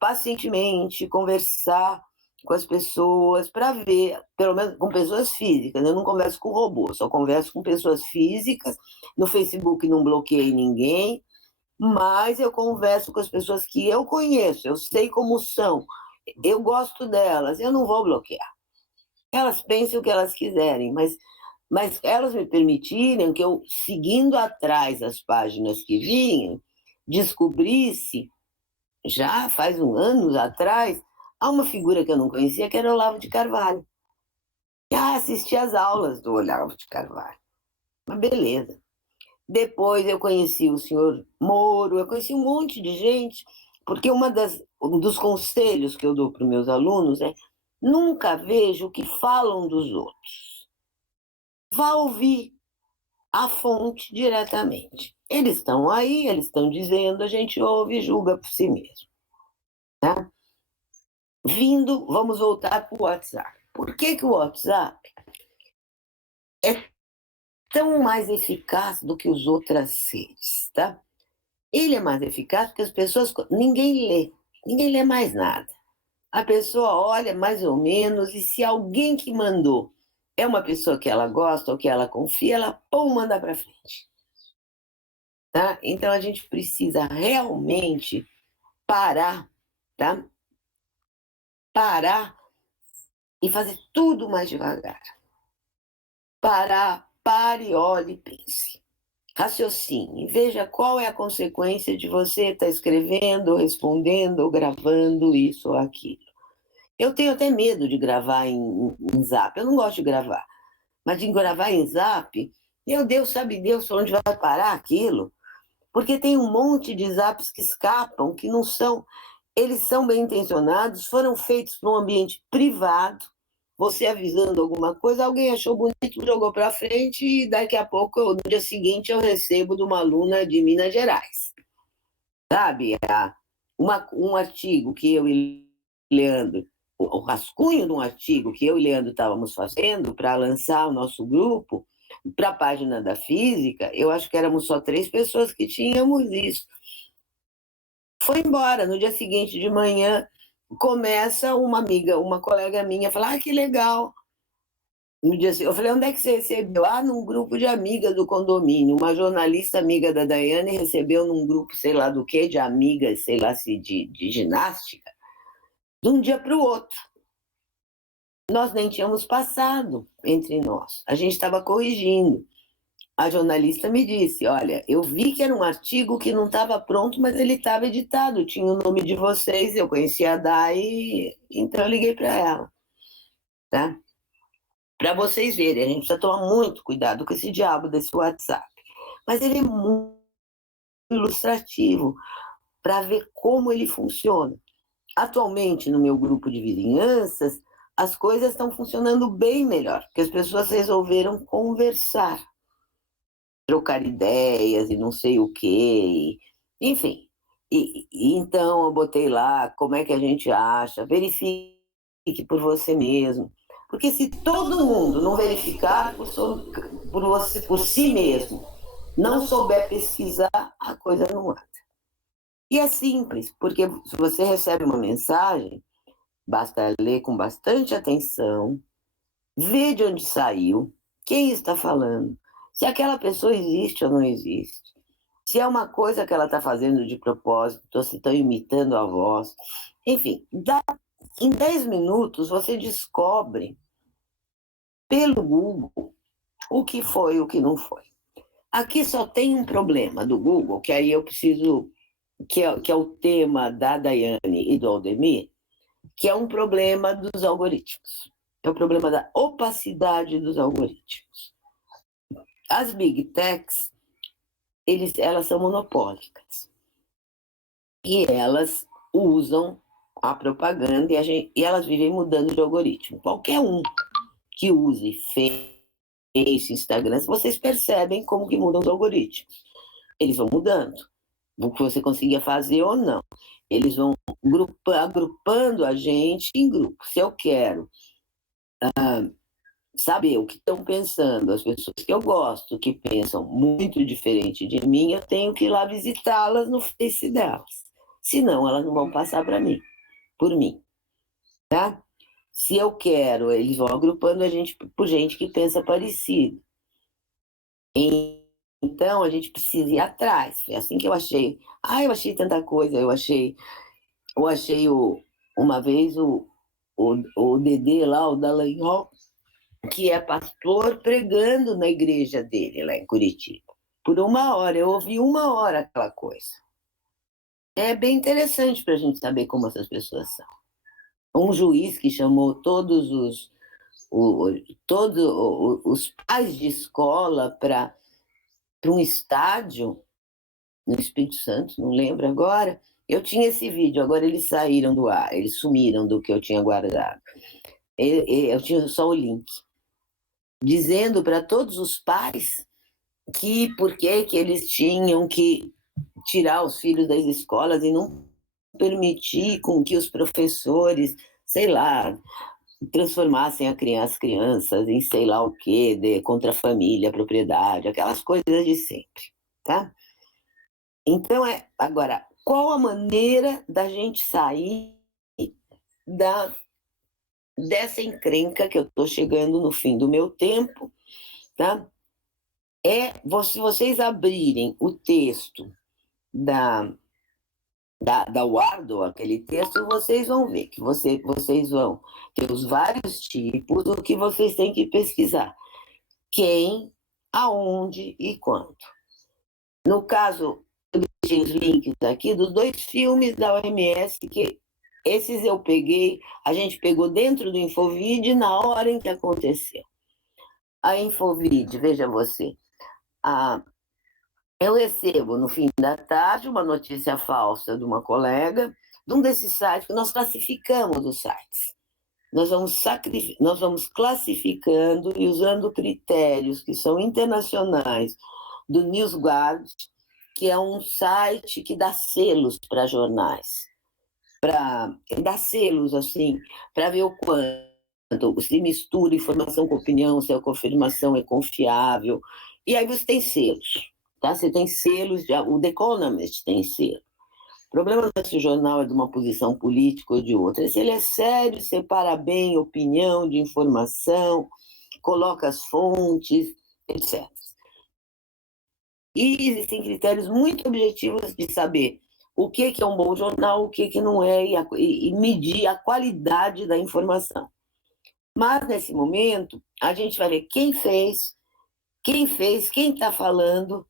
pacientemente conversar com as pessoas para ver, pelo menos com pessoas físicas. Eu não converso com robô, só converso com pessoas físicas. No Facebook não bloqueei ninguém, mas eu converso com as pessoas que eu conheço, eu sei como são, eu gosto delas, eu não vou bloquear. Elas pensem o que elas quiserem, mas elas me permitirem que eu, seguindo atrás as páginas que vinham, descobrisse, já faz anos atrás, há uma figura que eu não conhecia, que era o Olavo de Carvalho. Assisti às aulas do Olavo de Carvalho. Mas beleza. Depois eu conheci o senhor Moro, eu conheci um monte de gente, porque um dos conselhos que eu dou para os meus alunos é: nunca veja o que falam dos outros. Vá ouvir a fonte diretamente. Eles estão aí, eles estão dizendo, a gente ouve e julga por si mesmo. Tá? Vamos voltar para o WhatsApp. Por que o WhatsApp é tão mais eficaz do que as outras redes, tá? Ele é mais eficaz porque as pessoas... Ninguém lê mais nada. A pessoa olha mais ou menos, e se alguém que mandou é uma pessoa que ela gosta ou que ela confia, ela manda para frente. tá? Então a gente precisa realmente parar, tá? Parar e fazer tudo mais devagar. Parar, pare, olhe e pense. Raciocine, veja qual é a consequência de você estar escrevendo, ou respondendo, ou gravando isso ou aquilo. Eu tenho até medo de gravar em Zap, eu não gosto de gravar, mas de gravar em Zap, meu Deus, sabe Deus onde vai parar aquilo? Porque tem um monte de Zaps que escapam, que não são, eles são bem intencionados, foram feitos para um ambiente privado, você avisando alguma coisa, alguém achou bonito, jogou para frente e daqui a pouco, no dia seguinte, eu recebo de uma aluna de Minas Gerais. Sabe? Um artigo que eu e Leandro, o rascunho de um artigo que eu e Leandro estávamos fazendo para lançar o nosso grupo para a página da física, eu acho que éramos só 3 pessoas que tínhamos isso. Foi embora. No dia seguinte de manhã, começa uma amiga, uma colega minha, falar: que legal. No dia seguinte, eu falei: onde é que você recebeu? Num grupo de amigas do condomínio. Uma jornalista amiga da Daiane recebeu num grupo, sei lá do que, de amigas, sei lá se de ginástica, de um dia para o outro. Nós nem tínhamos passado entre nós. A gente estava corrigindo. A jornalista me disse: olha, eu vi que era um artigo que não estava pronto, mas ele estava editado, tinha o nome de vocês, eu conhecia a Dai, então eu liguei para ela. Tá? Para vocês verem, a gente precisa tomar muito cuidado com esse diabo desse WhatsApp. Mas ele é muito ilustrativo para ver como ele funciona. Atualmente, no meu grupo de vizinhanças, as coisas estão funcionando bem melhor, porque as pessoas resolveram conversar, trocar ideias e não sei o quê, enfim. Então eu botei lá como é que a gente acha, verifique por você mesmo. Porque se todo mundo não verificar por si mesmo, não souber pesquisar, a coisa não anda. E é simples, porque se você recebe uma mensagem, basta ler com bastante atenção, ver de onde saiu, quem está falando, se aquela pessoa existe ou não existe, se é uma coisa que ela está fazendo de propósito, ou se estão imitando a voz. Enfim, em 10 minutos você descobre pelo Google o que foi e o que não foi. Aqui só tem um problema do Google, que aí eu preciso, que é o tema da Daiane e do Aldemir, que é um problema dos algoritmos. É o problema da opacidade dos algoritmos. As big techs, elas são monopólicas. E elas usam a propaganda e elas vivem mudando de algoritmo. Qualquer um que use Face, Instagram, vocês percebem como que mudam os algoritmos. Eles vão mudando. O que você conseguia fazer ou não. Eles vão agrupando a gente em grupos. Se eu quero saber o que estão pensando as pessoas que eu gosto, que pensam muito diferente de mim, eu tenho que ir lá visitá-las no Face delas. Senão, elas não vão passar para mim, por mim. Tá? Se eu quero, eles vão agrupando a gente por gente que pensa parecido. Então, a gente precisa ir atrás. Foi assim que eu achei. Eu achei tanta coisa. Eu achei uma vez o Dedê lá, o Dallagnol, que é pastor, pregando na igreja dele, lá em Curitiba. Por 1 hora, eu ouvi 1 hora aquela coisa. É bem interessante para a gente saber como essas pessoas são. Um juiz que chamou todos os pais de escola para um estádio no Espírito Santo, não lembro agora. Eu tinha esse vídeo, agora eles saíram do ar, eles sumiram do que eu tinha guardado. Eu tinha só o link. Dizendo para todos os pais que por que eles tinham que tirar os filhos das escolas e não permitir com que os professores, sei lá, transformassem as crianças em sei lá o quê, contra a família, a propriedade, aquelas coisas de sempre, tá? Então, agora, qual a maneira da gente sair dessa encrenca que eu estou chegando no fim do meu tempo, tá? Se vocês abrirem o texto da, da Wardle, aquele texto, vocês vão ver que vocês vão ter os vários tipos, o que vocês têm que pesquisar. Quem, aonde e quanto. No caso, eu deixei os links aqui dos 2 filmes da OMS, que esses eu peguei, a gente pegou dentro do Infovid na hora em que aconteceu. A Infovid, veja você, eu recebo no fim da tarde uma notícia falsa de uma colega, de um desses sites, que nós classificamos os sites. Nós vamos classificando e usando critérios que são internacionais do NewsGuard, que é um site que dá selos para jornais, dá selos assim, para ver o quanto se mistura informação com opinião, se a confirmação é confiável. E aí você tem selos, tá? Você tem selos, o The Economist tem selo. O problema desse jornal é de uma posição política ou de outra. Se ele é sério, separa bem opinião de informação, coloca as fontes, etc. E existem critérios muito objetivos de saber o que é um bom jornal, o que não é, e medir a qualidade da informação. Mas, nesse momento, a gente vai ver quem fez, quem está falando.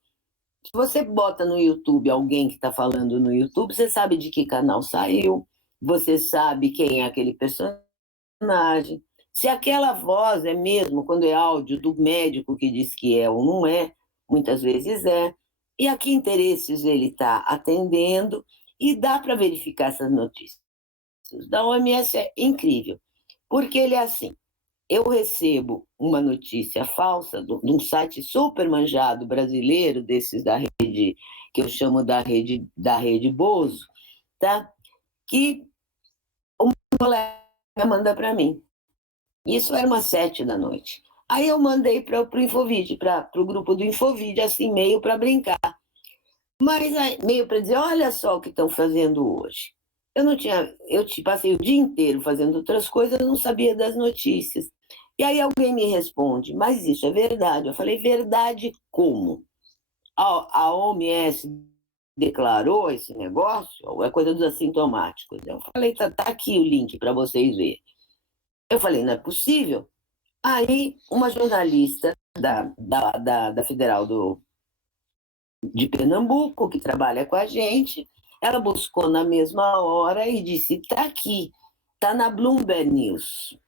Se você bota no YouTube alguém que está falando no YouTube, você sabe de que canal saiu, você sabe quem é aquele personagem, se aquela voz é mesmo, quando é áudio do médico que diz que é ou não é, muitas vezes é, e a que interesses ele está atendendo, e dá para verificar essas notícias. Da OMS é incrível, porque ele é assim. Eu recebo uma notícia falsa de um site super manjado brasileiro, desses da rede, que eu chamo da rede Bozo, tá? Que um colega manda para mim. Isso era umas 7 da noite. Aí eu mandei para o Infovid, para o grupo do Infovid, assim, meio para brincar. Mas meio para dizer, olha só o que estão fazendo hoje. Eu passei o dia inteiro fazendo outras coisas, não sabia das notícias. E aí alguém me responde, mas isso é verdade. Eu falei, verdade como? A OMS declarou esse negócio, ou é coisa dos assintomáticos? Eu falei, tá aqui o link para vocês verem. Eu falei, não é possível. Aí uma jornalista da Federal de Pernambuco, que trabalha com a gente, ela buscou na mesma hora e disse, está aqui, está na Bloomberg News.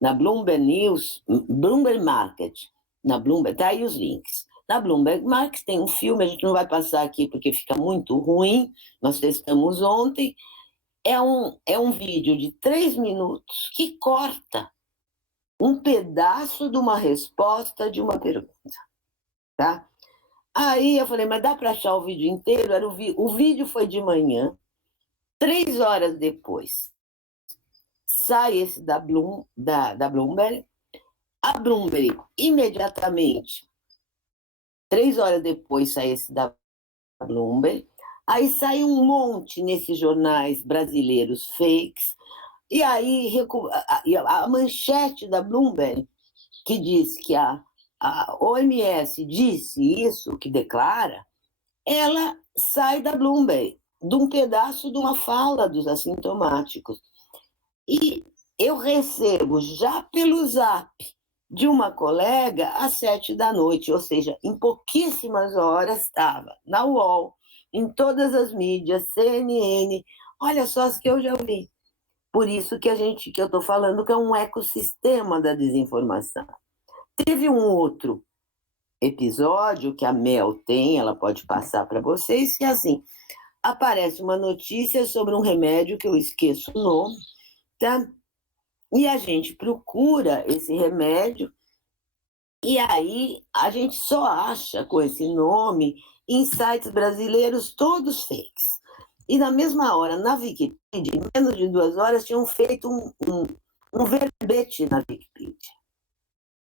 Na Bloomberg News, Bloomberg Market, na Bloomberg, tá aí os links. Na Bloomberg Market tem um filme, a gente não vai passar aqui porque fica muito ruim, nós testamos ontem, é um vídeo de 3 minutos que corta um pedaço de uma resposta de uma pergunta, tá? Aí eu falei, mas dá para achar o vídeo inteiro? O vídeo foi de manhã, 3 horas depois, sai esse da Bloomberg. A Bloomberg, imediatamente, 3 horas depois, sai esse da Bloomberg. Aí sai um monte nesses jornais brasileiros fakes. E aí a manchete da Bloomberg, que diz que a OMS disse isso, que declara, ela sai da Bloomberg, de um pedaço de uma fala dos assintomáticos. E eu recebo já pelo Zap de uma colega às 7 da noite, ou seja, em pouquíssimas horas estava na UOL, em todas as mídias, CNN, olha só as que eu já vi. Por isso que eu estou falando que é um ecossistema da desinformação. Teve um outro episódio que a Mel tem, ela pode passar para vocês, que é assim, aparece uma notícia sobre um remédio que eu esqueço o nome, tá? E a gente procura esse remédio e aí a gente só acha com esse nome em sites brasileiros todos fakes. E na mesma hora, na Wikipedia, em menos de 2 horas, tinham feito um verbete na Wikipedia.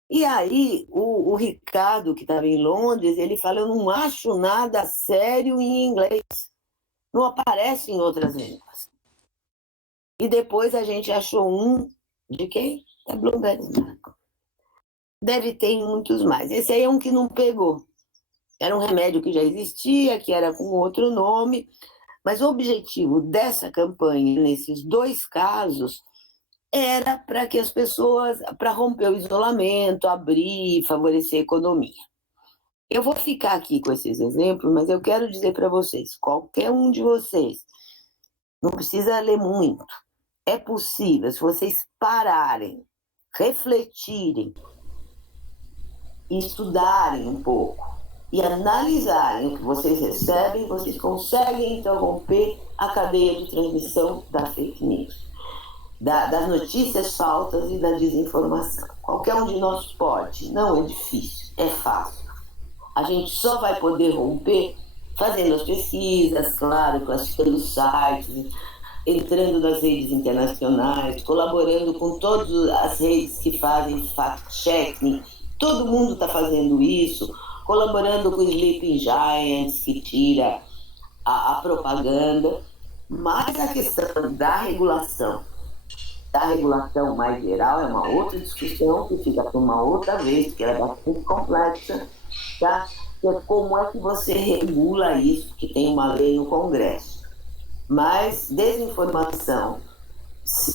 E aí, o Ricardo, que estava em Londres, ele fala, eu não acho nada sério em inglês. Não aparece em outras línguas. E depois a gente achou um de quem? Da Bloomberg. Deve ter em muitos mais. Esse aí é um que não pegou. Era um remédio que já existia, que era com outro nome, mas o objetivo dessa campanha, nesses dois casos, era para que as pessoas, para romper o isolamento, abrir, favorecer a economia. Eu vou ficar aqui com esses exemplos, mas eu quero dizer para vocês, qualquer um de vocês, não precisa ler muito. É possível, se vocês pararem, refletirem, estudarem um pouco e analisarem o que vocês recebem, vocês conseguem interromper a cadeia de transmissão da fake news, das notícias falsas e da desinformação. Qualquer um de nós pode, não é difícil, é fácil. A gente só vai poder romper fazendo as pesquisas, claro, classificando os sites, entrando nas redes internacionais, colaborando com todas as redes que fazem fact-checking. Todo mundo está fazendo isso, colaborando com o Sleeping Giants, que tira a propaganda. Mas a questão da regulação mais geral é uma outra discussão que fica para uma outra vez, que é bastante complexa, tá? Que é como é que você regula isso, que tem uma lei no Congresso. Mas desinformação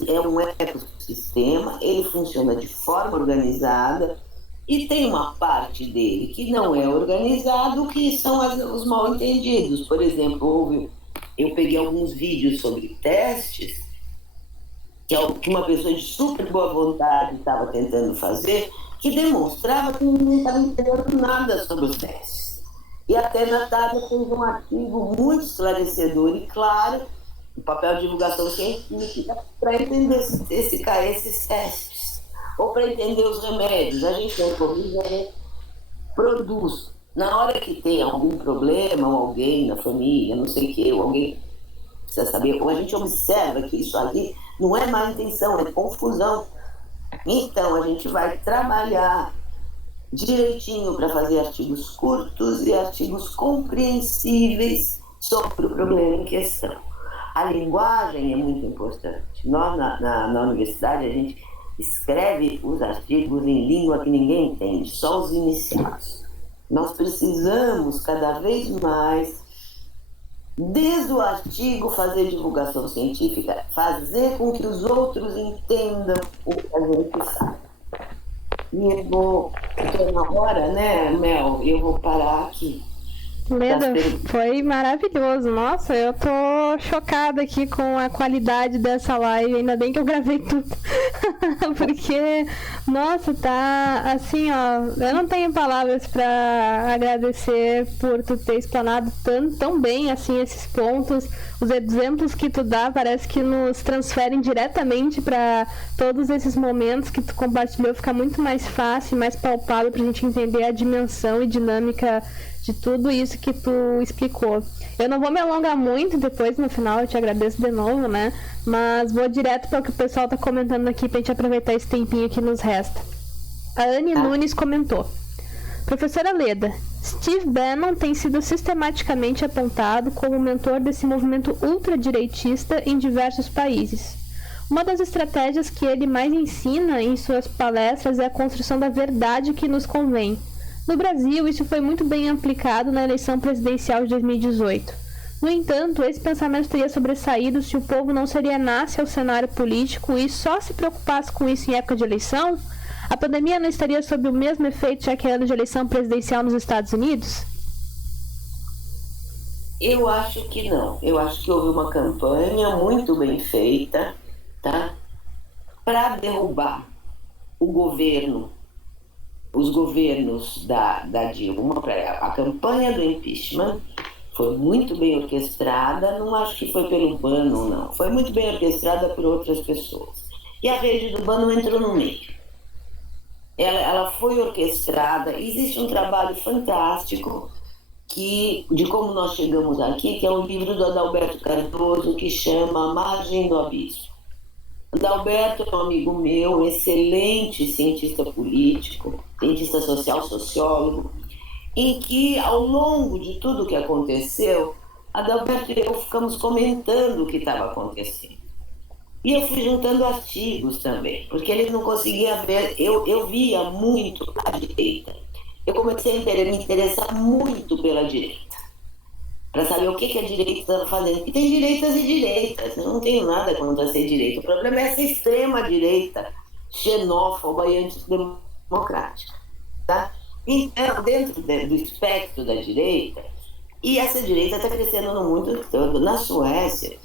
é um ecossistema, ele funciona de forma organizada e tem uma parte dele que não é organizado, que são os mal-entendidos. Por exemplo, eu peguei alguns vídeos sobre testes que uma pessoa de super boa vontade estava tentando fazer, que demonstrava que ninguém estava entendendo nada sobre os testes. E até Natália fez um artigo muito esclarecedor e claro, o papel de divulgação científica, para entender esses testes, ou para entender os remédios. A gente tem Covid, a gente produz. Na hora que tem algum problema, ou alguém na família, não sei o quê, ou alguém precisa saber, ou a gente observa que isso ali não é má intenção, é confusão. Então, a gente vai trabalhar direitinho para fazer artigos curtos e artigos compreensíveis sobre o problema em questão. A linguagem é muito importante. Nós, na universidade, a gente escreve os artigos em língua que ninguém entende, só os iniciados. Nós precisamos, cada vez mais, desde o artigo, fazer divulgação científica, fazer com que os outros entendam o que a gente sabe. E eu vou, estou na hora, né, Mel? Eu vou parar aqui. Leda, foi maravilhoso. Nossa, eu tô chocada aqui com a qualidade dessa live. Ainda bem que eu gravei tudo. Porque, nossa, tá assim, ó. Eu não tenho palavras pra agradecer por tu ter explanado tão bem, assim, esses pontos. Os exemplos que tu dá parece que nos transferem diretamente para todos esses momentos que tu compartilhou. Fica muito mais fácil, mais palpável pra gente entender a dimensão e dinâmica de tudo isso que tu explicou. Eu não vou me alongar muito, depois no final eu te agradeço de novo, né? Mas vou direto para o que o pessoal tá comentando aqui pra gente aproveitar esse tempinho que nos resta. A Anne Nunes comentou: Professora Leda, Steve Bannon tem sido sistematicamente apontado como mentor desse movimento ultradireitista em diversos países. Uma das estratégias que ele mais ensina em suas palestras é a construção da verdade que nos convém. No Brasil, isso foi muito bem aplicado na eleição presidencial de 2018. No entanto, esse pensamento teria sobressaído se o povo não se alienasse ao cenário político e só se preocupasse com isso em época de eleição? A pandemia não estaria sob o mesmo efeito já que é ano de eleição presidencial nos Estados Unidos? Eu acho que não. Eu acho que houve uma campanha muito bem feita, tá? Para derrubar o governo, os governos da Dilma. A campanha do impeachment foi muito bem orquestrada, não acho que foi pelo Bannon, não. Foi muito bem orquestrada por outras pessoas. E a rede do Bannon entrou no meio. Ela foi orquestrada, existe um trabalho fantástico de como nós chegamos aqui, que é um livro do Adalberto Cardoso, que chama Margem do Abismo. Adalberto é um amigo meu, um excelente cientista político, cientista social, sociólogo, em que, ao longo de tudo o que aconteceu, Adalberto e eu ficamos comentando o que estava acontecendo. E eu fui juntando artigos também, porque eles não conseguiam ver. Eu via muito a direita. Eu comecei a me interessar muito pela direita, para saber o que a direita estava fazendo. E tem direitas e direitas, eu não tenho nada contra ser direita. O problema é essa extrema-direita, xenófoba e antidemocrática. Tá? Então, dentro do espectro da direita, e essa direita está crescendo no mundo todo. Na Suécia,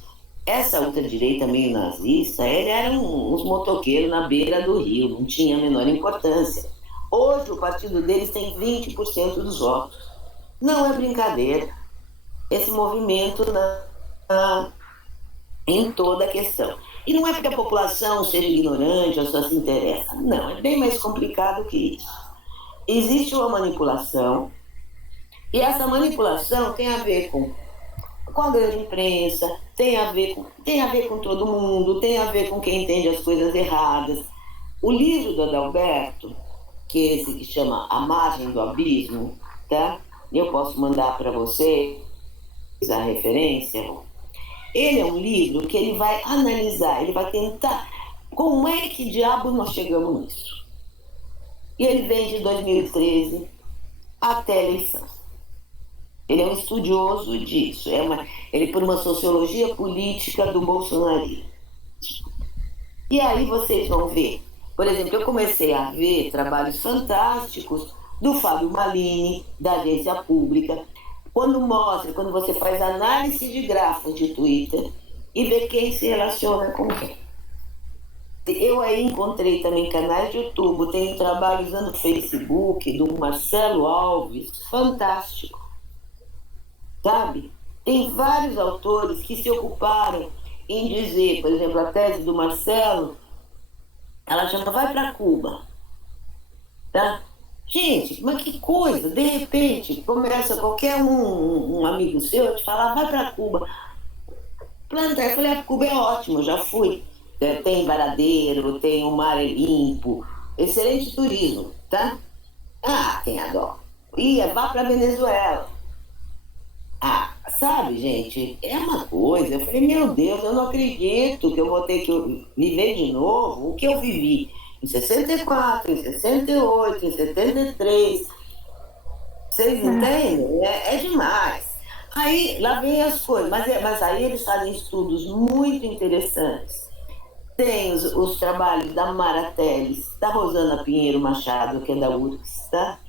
essa ultradireita meio nazista, eles eram uns motoqueiros na beira do rio, não tinha a menor importância. Hoje o partido deles tem 20% dos votos. Não é brincadeira esse movimento em toda a questão. E não é porque a população seja ignorante ou só se interessa. Não, é bem mais complicado que isso. Existe uma manipulação, e essa manipulação tem a ver com a grande imprensa, tem a ver com todo mundo, tem a ver com quem entende as coisas erradas. O livro do Adalberto, que é esse que chama A Margem do Abismo, tá? Eu posso mandar para vocês a referência. Ele é um livro que ele vai analisar, ele vai tentar como é que diabo nós chegamos nisso. E ele vem de 2013 até a eleição. Ele é um estudioso disso, ele por uma sociologia política do bolsonarismo. E aí vocês vão ver, por exemplo, eu comecei a ver trabalhos fantásticos do Fábio Malini, da Agência Pública, quando você faz análise de grafos de Twitter e vê quem se relaciona com quem. Eu aí encontrei também canais de YouTube, tem trabalhos no Facebook do Marcelo Alves, fantástico. Sabe? Tem vários autores que se ocuparam em dizer, por exemplo, a tese do Marcelo, ela chama Vai para Cuba. Tá? Gente, mas que coisa, de repente, começa qualquer um amigo seu a te falar, vai para Cuba. Planta, eu falei, Cuba é ótimo, já fui. Tem Varadeiro, tem o Mar é Limpo, excelente turismo, tá? Ah, tem a dó. Vá para Venezuela. Ah, sabe, gente, é uma coisa. Eu falei, meu Deus, eu não acredito que eu vou ter que viver de novo o que eu vivi em 64, em 68, em 73. Vocês entendem? É demais. Aí, lá vem as coisas, mas aí eles fazem estudos muito interessantes. Tem os trabalhos da Mara Teles, da Rosana Pinheiro Machado, que é da URGS, tá?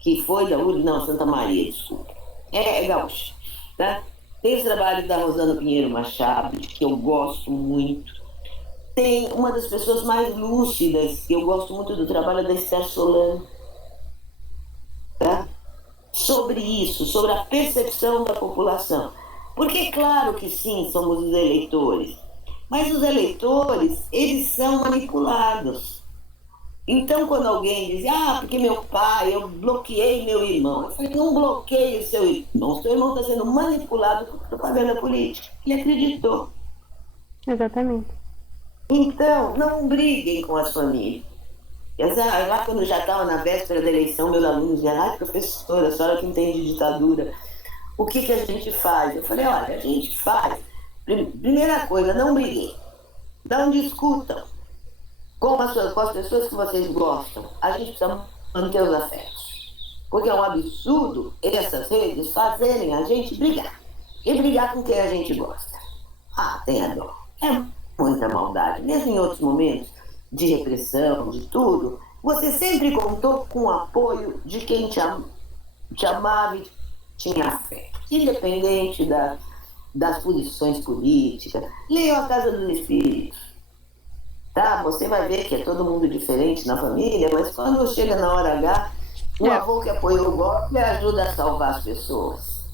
Que foi da URGS, não, Santa Maria, desculpa. É gaúcha, tá? Tem os trabalhos da Rosana Pinheiro Machado, que eu gosto muito. Tem uma das pessoas mais lúcidas, que eu gosto muito do trabalho da Esther Solano, tá? Sobre isso, sobre a percepção da população. Porque é claro que sim, somos os eleitores, mas os eleitores, eles são manipulados. Então, quando alguém diz, porque meu pai, eu bloqueei meu irmão. Eu falei, não bloqueie o seu irmão está sendo manipulado por propaganda política. Ele acreditou. Exatamente. Então, não briguem com as famílias. Lá quando já estava na véspera da eleição, meus alunos diziam, professora, a senhora que entende de ditadura, o que a gente faz? Eu falei, olha, a gente faz. Primeira coisa, não briguem. Não discutam com as pessoas que vocês gostam. A gente precisa manter os afetos. Porque é um absurdo essas redes fazerem a gente brigar. E brigar com quem a gente gosta. Tenha dó. É muita maldade. Mesmo em outros momentos de repressão, de tudo, você sempre contou com o apoio de quem te amava e tinha afeto. Independente das posições políticas. Leiam A Casa dos Espíritos. Tá? Você vai ver que é todo mundo diferente na família, mas quando chega na hora H, o avô que apoiou o golpe ajuda a salvar as pessoas.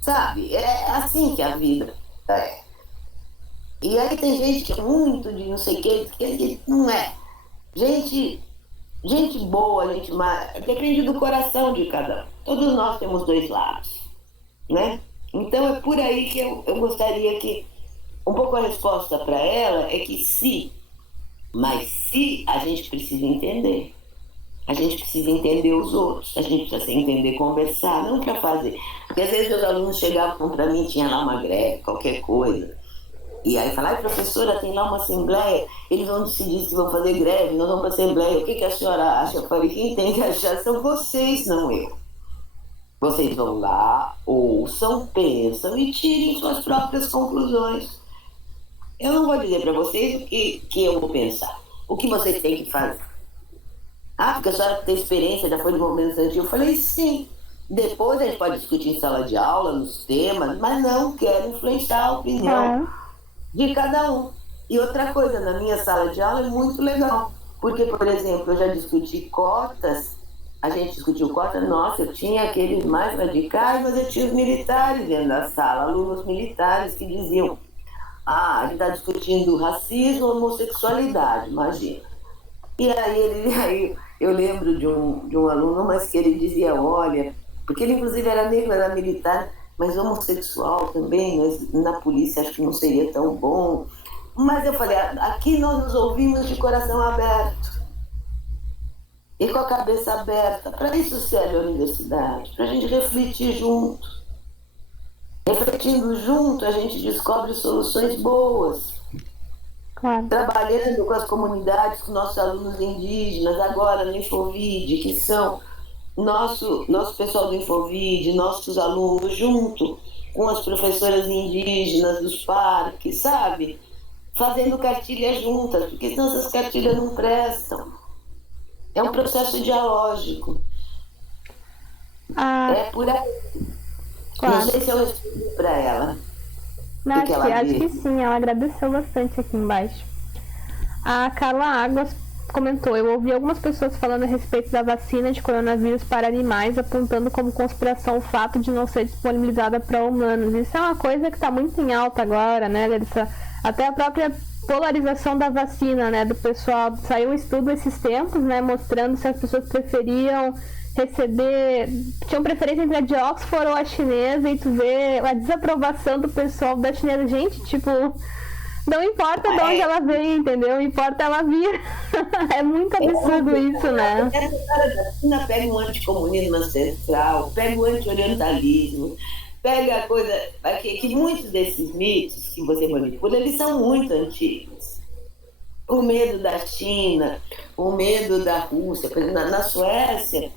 Sabe? É assim que a vida é. E aí tem gente que é muito de não sei o que não é. Gente boa, gente má, depende do coração de cada um. Todos nós temos dois lados, né? Então é por aí que eu gostaria que um pouco a resposta para ela é que mas se a gente precisa entender. A gente precisa entender os outros, a gente precisa entender, conversar, não para fazer. Porque às vezes os alunos chegavam para mim, tinha lá uma greve, qualquer coisa. E aí fala, ai, professora, tem lá uma assembleia, eles vão decidir se vão fazer greve, nós vamos para a assembleia, o que a senhora acha? Eu falei, quem tem que achar são vocês, não eu. Vocês vão lá, ouçam, pensam e tirem suas próprias conclusões. Eu não vou dizer para vocês o que eu vou pensar, o que vocês têm que fazer. Ah, porque a senhora tem experiência, já foi de movimento estudantil. Eu falei, sim. Depois a gente pode discutir em sala de aula, nos temas, mas não quero influenciar a opinião de cada um. E outra coisa, na minha sala de aula é muito legal, porque, por exemplo, eu já discuti cotas, a gente discutiu cotas, nossa, eu tinha aqueles mais radicais, mas eu tinha os militares dentro da sala, alunos militares que diziam, ah, a gente está discutindo racismo, homossexualidade, imagina. E aí eu lembro de um aluno, mas que ele dizia, olha, porque ele inclusive era negro, era militar, mas homossexual também, mas na polícia acho que não seria tão bom. Mas eu falei, aqui nós nos ouvimos de coração aberto e com a cabeça aberta. Para isso serve a universidade, para a gente refletir junto. Refletindo junto, a gente descobre soluções boas. Claro. Trabalhando com as comunidades, com nossos alunos indígenas, agora no Infovid, que são nosso pessoal do Infovid, nossos alunos, junto com as professoras indígenas dos parques, sabe? Fazendo cartilhas juntas, porque senão essas cartilhas não prestam. É um processo dialógico. É por aí. Claro. Não sei se eu respondi para ela. Não, acho que sim, ela agradeceu bastante aqui embaixo. A Carla Águas comentou, eu ouvi algumas pessoas falando a respeito da vacina de coronavírus para animais, apontando como conspiração o fato de não ser disponibilizada para humanos. Isso é uma coisa que está muito em alta agora, né, Larissa? Até a própria polarização da vacina, né, do pessoal. Saiu um estudo esses tempos, né, mostrando se as pessoas preferiam tinham preferência entre a de Oxford ou a chinesa, e tu vê a desaprovação do pessoal da chinesa. Gente, tipo, não importa de onde ela vem, entendeu? Importa ela vir. É muito absurdo isso, né? A China pega um anticomunismo ancestral, pega o anti-orientalismo, pega a coisa que muitos desses mitos que você manipula, eles são muito antigos. O medo da China, o medo da Rússia. Por exemplo, na Suécia,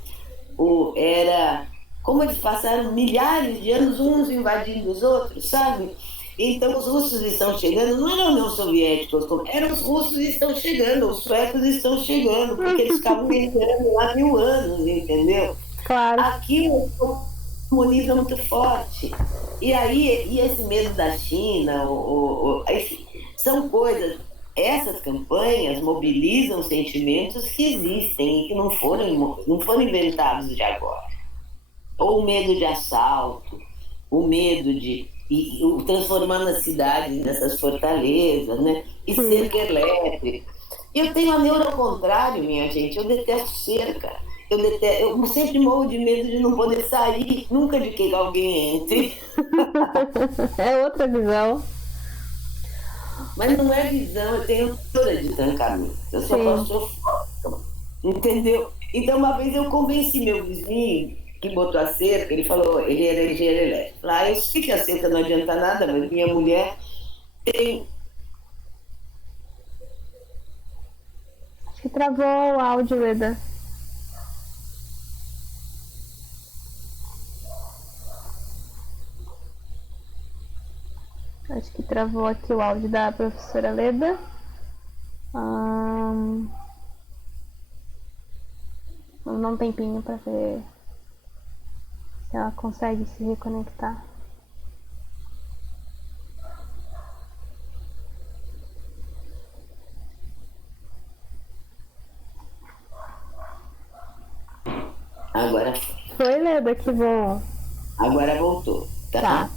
era como eles passaram milhares de anos uns invadindo os outros, sabe? Então os russos estão chegando, não eram União Soviética, eram os russos estão chegando, os suecos estão chegando, porque eles ficavam guerreando lá 1000 anos, entendeu? Claro. Aqui o comunismo é muito forte. E aí, esse medo da China, são coisas. Essas campanhas mobilizam sentimentos que existem e que não foram inventados de agora. Ou o medo de assalto, o medo de transformar nas cidades nessas fortalezas, né? E cerca elétrica. Eu tenho a neura ao contrário, minha gente. Eu detesto cerca. Eu sempre morro de medo de não poder sair, nunca de que alguém entre. É outra visão. Mas não é visão, eu tenho toda de trancamento. Eu sou claustrofóbica, entendeu? Então, uma vez eu convenci meu vizinho, que botou a cerca, ele falou, ele era engenheiro elétrico. Eu sei que a cerca não adianta nada, mas minha mulher tem... Acho que travou o áudio, Leda. Acho que travou aqui o áudio da professora Leda. Vamos dar um tempinho para ver se ela consegue se reconectar. Agora foi, Leda, que bom. Agora voltou, tá?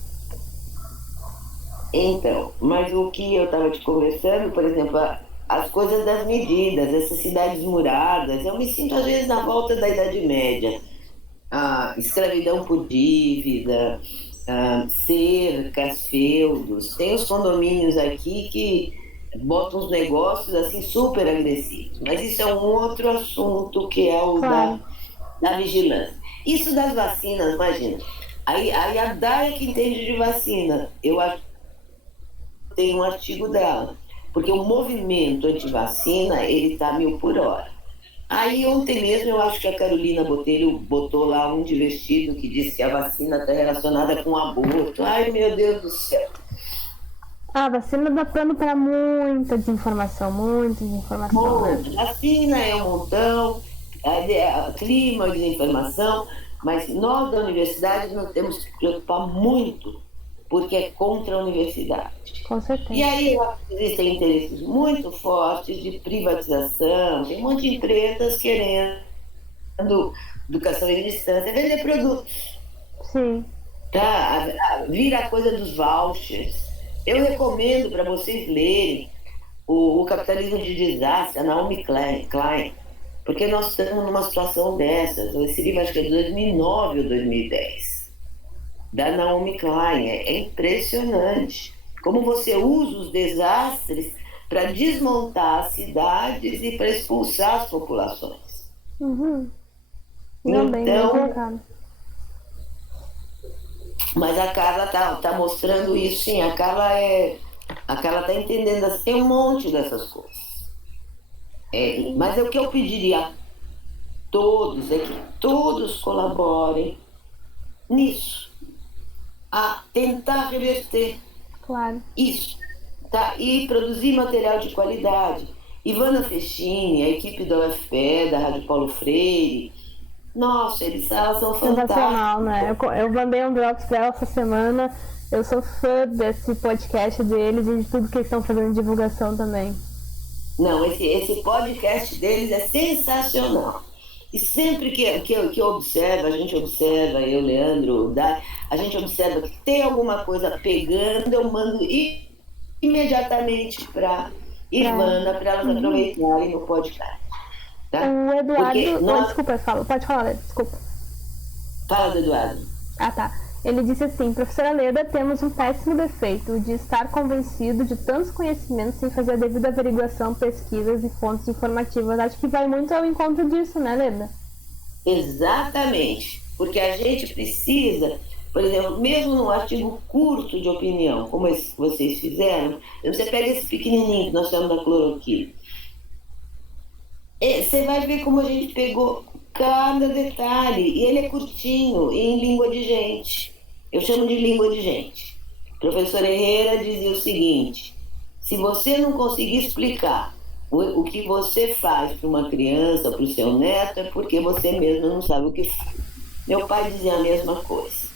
Então, mas o que eu estava te conversando, por exemplo, as coisas das medidas, essas cidades muradas, eu me sinto às vezes na volta da Idade Média. A escravidão por dívida, cercas, feudos. Tem os condomínios aqui que botam os negócios assim super agressivos. Mas isso é um outro assunto, que é o da vigilância. Isso das vacinas, imagina. Aí a Daya que entende de vacina, eu acho tem um artigo dela, porque o movimento anti-vacina, ele está 1000 por hora. Aí ontem mesmo eu acho que a Carolina Botelho botou lá um de vestido que disse que a vacina está relacionada com aborto. Ai, meu Deus do céu. A vacina dá pano para muita desinformação, muita desinformação. Bom, vacina é um montão, clima, desinformação, mas nós da universidade nós temos que preocupar muito, porque é contra a universidade. Com certeza. E aí existem interesses muito fortes de privatização, tem um monte de empresas querendo educação em distância, vender produtos. Sim. Tá? Vira a coisa dos vouchers. Eu recomendo para vocês lerem o Capitalismo de Desastre, a Naomi Klein, porque nós estamos numa situação dessas. Esse livro acho que é de 2009 ou 2010, da Naomi Klein. É impressionante como você usa os desastres para desmontar as cidades e para expulsar as populações. Uhum. Não, bem colocado. Mas a Carla tá mostrando isso, sim. A Carla tá entendendo, assim, tem um monte dessas coisas. Mas o que eu pediria a todos é que todos colaborem nisso, a tentar reverter. Claro. Isso, tá? E produzir material de qualidade. Ivana Fechini, a equipe da UFPE, da Rádio Paulo Freire, nossa, elas são fantásticos. Sensacional, né? Eu mandei um drops pra ela essa semana. Eu sou fã desse podcast deles e de tudo que eles estão fazendo de divulgação também. Não, esse podcast deles é sensacional. E sempre que eu observo, a gente observa, eu, Leandro, a gente observa que tem alguma coisa pegando, eu mando imediatamente para Ivana, para elas aproveitarem no podcast. Tá? O Eduardo... Desculpa, pode falar, desculpa. Fala do Eduardo. Ah, tá. Ele disse assim: professora Leda, temos um péssimo defeito, de estar convencido de tantos conhecimentos sem fazer a devida averiguação, pesquisas e fontes informativas. Acho que vai muito ao encontro disso, né, Leda? Exatamente. Porque a gente precisa, por exemplo, mesmo num artigo curto de opinião, como esse que vocês fizeram, você pega esse pequenininho que nós chamamos da cloroquina. Você vai ver como a gente pegou cada detalhe, e ele é curtinho, e em língua de gente. Eu chamo de língua de gente. O professor Herrera dizia o seguinte: se você não conseguir explicar o que você faz para uma criança, para o seu neto, é porque você mesmo não sabe o que faz. Meu pai dizia a mesma coisa.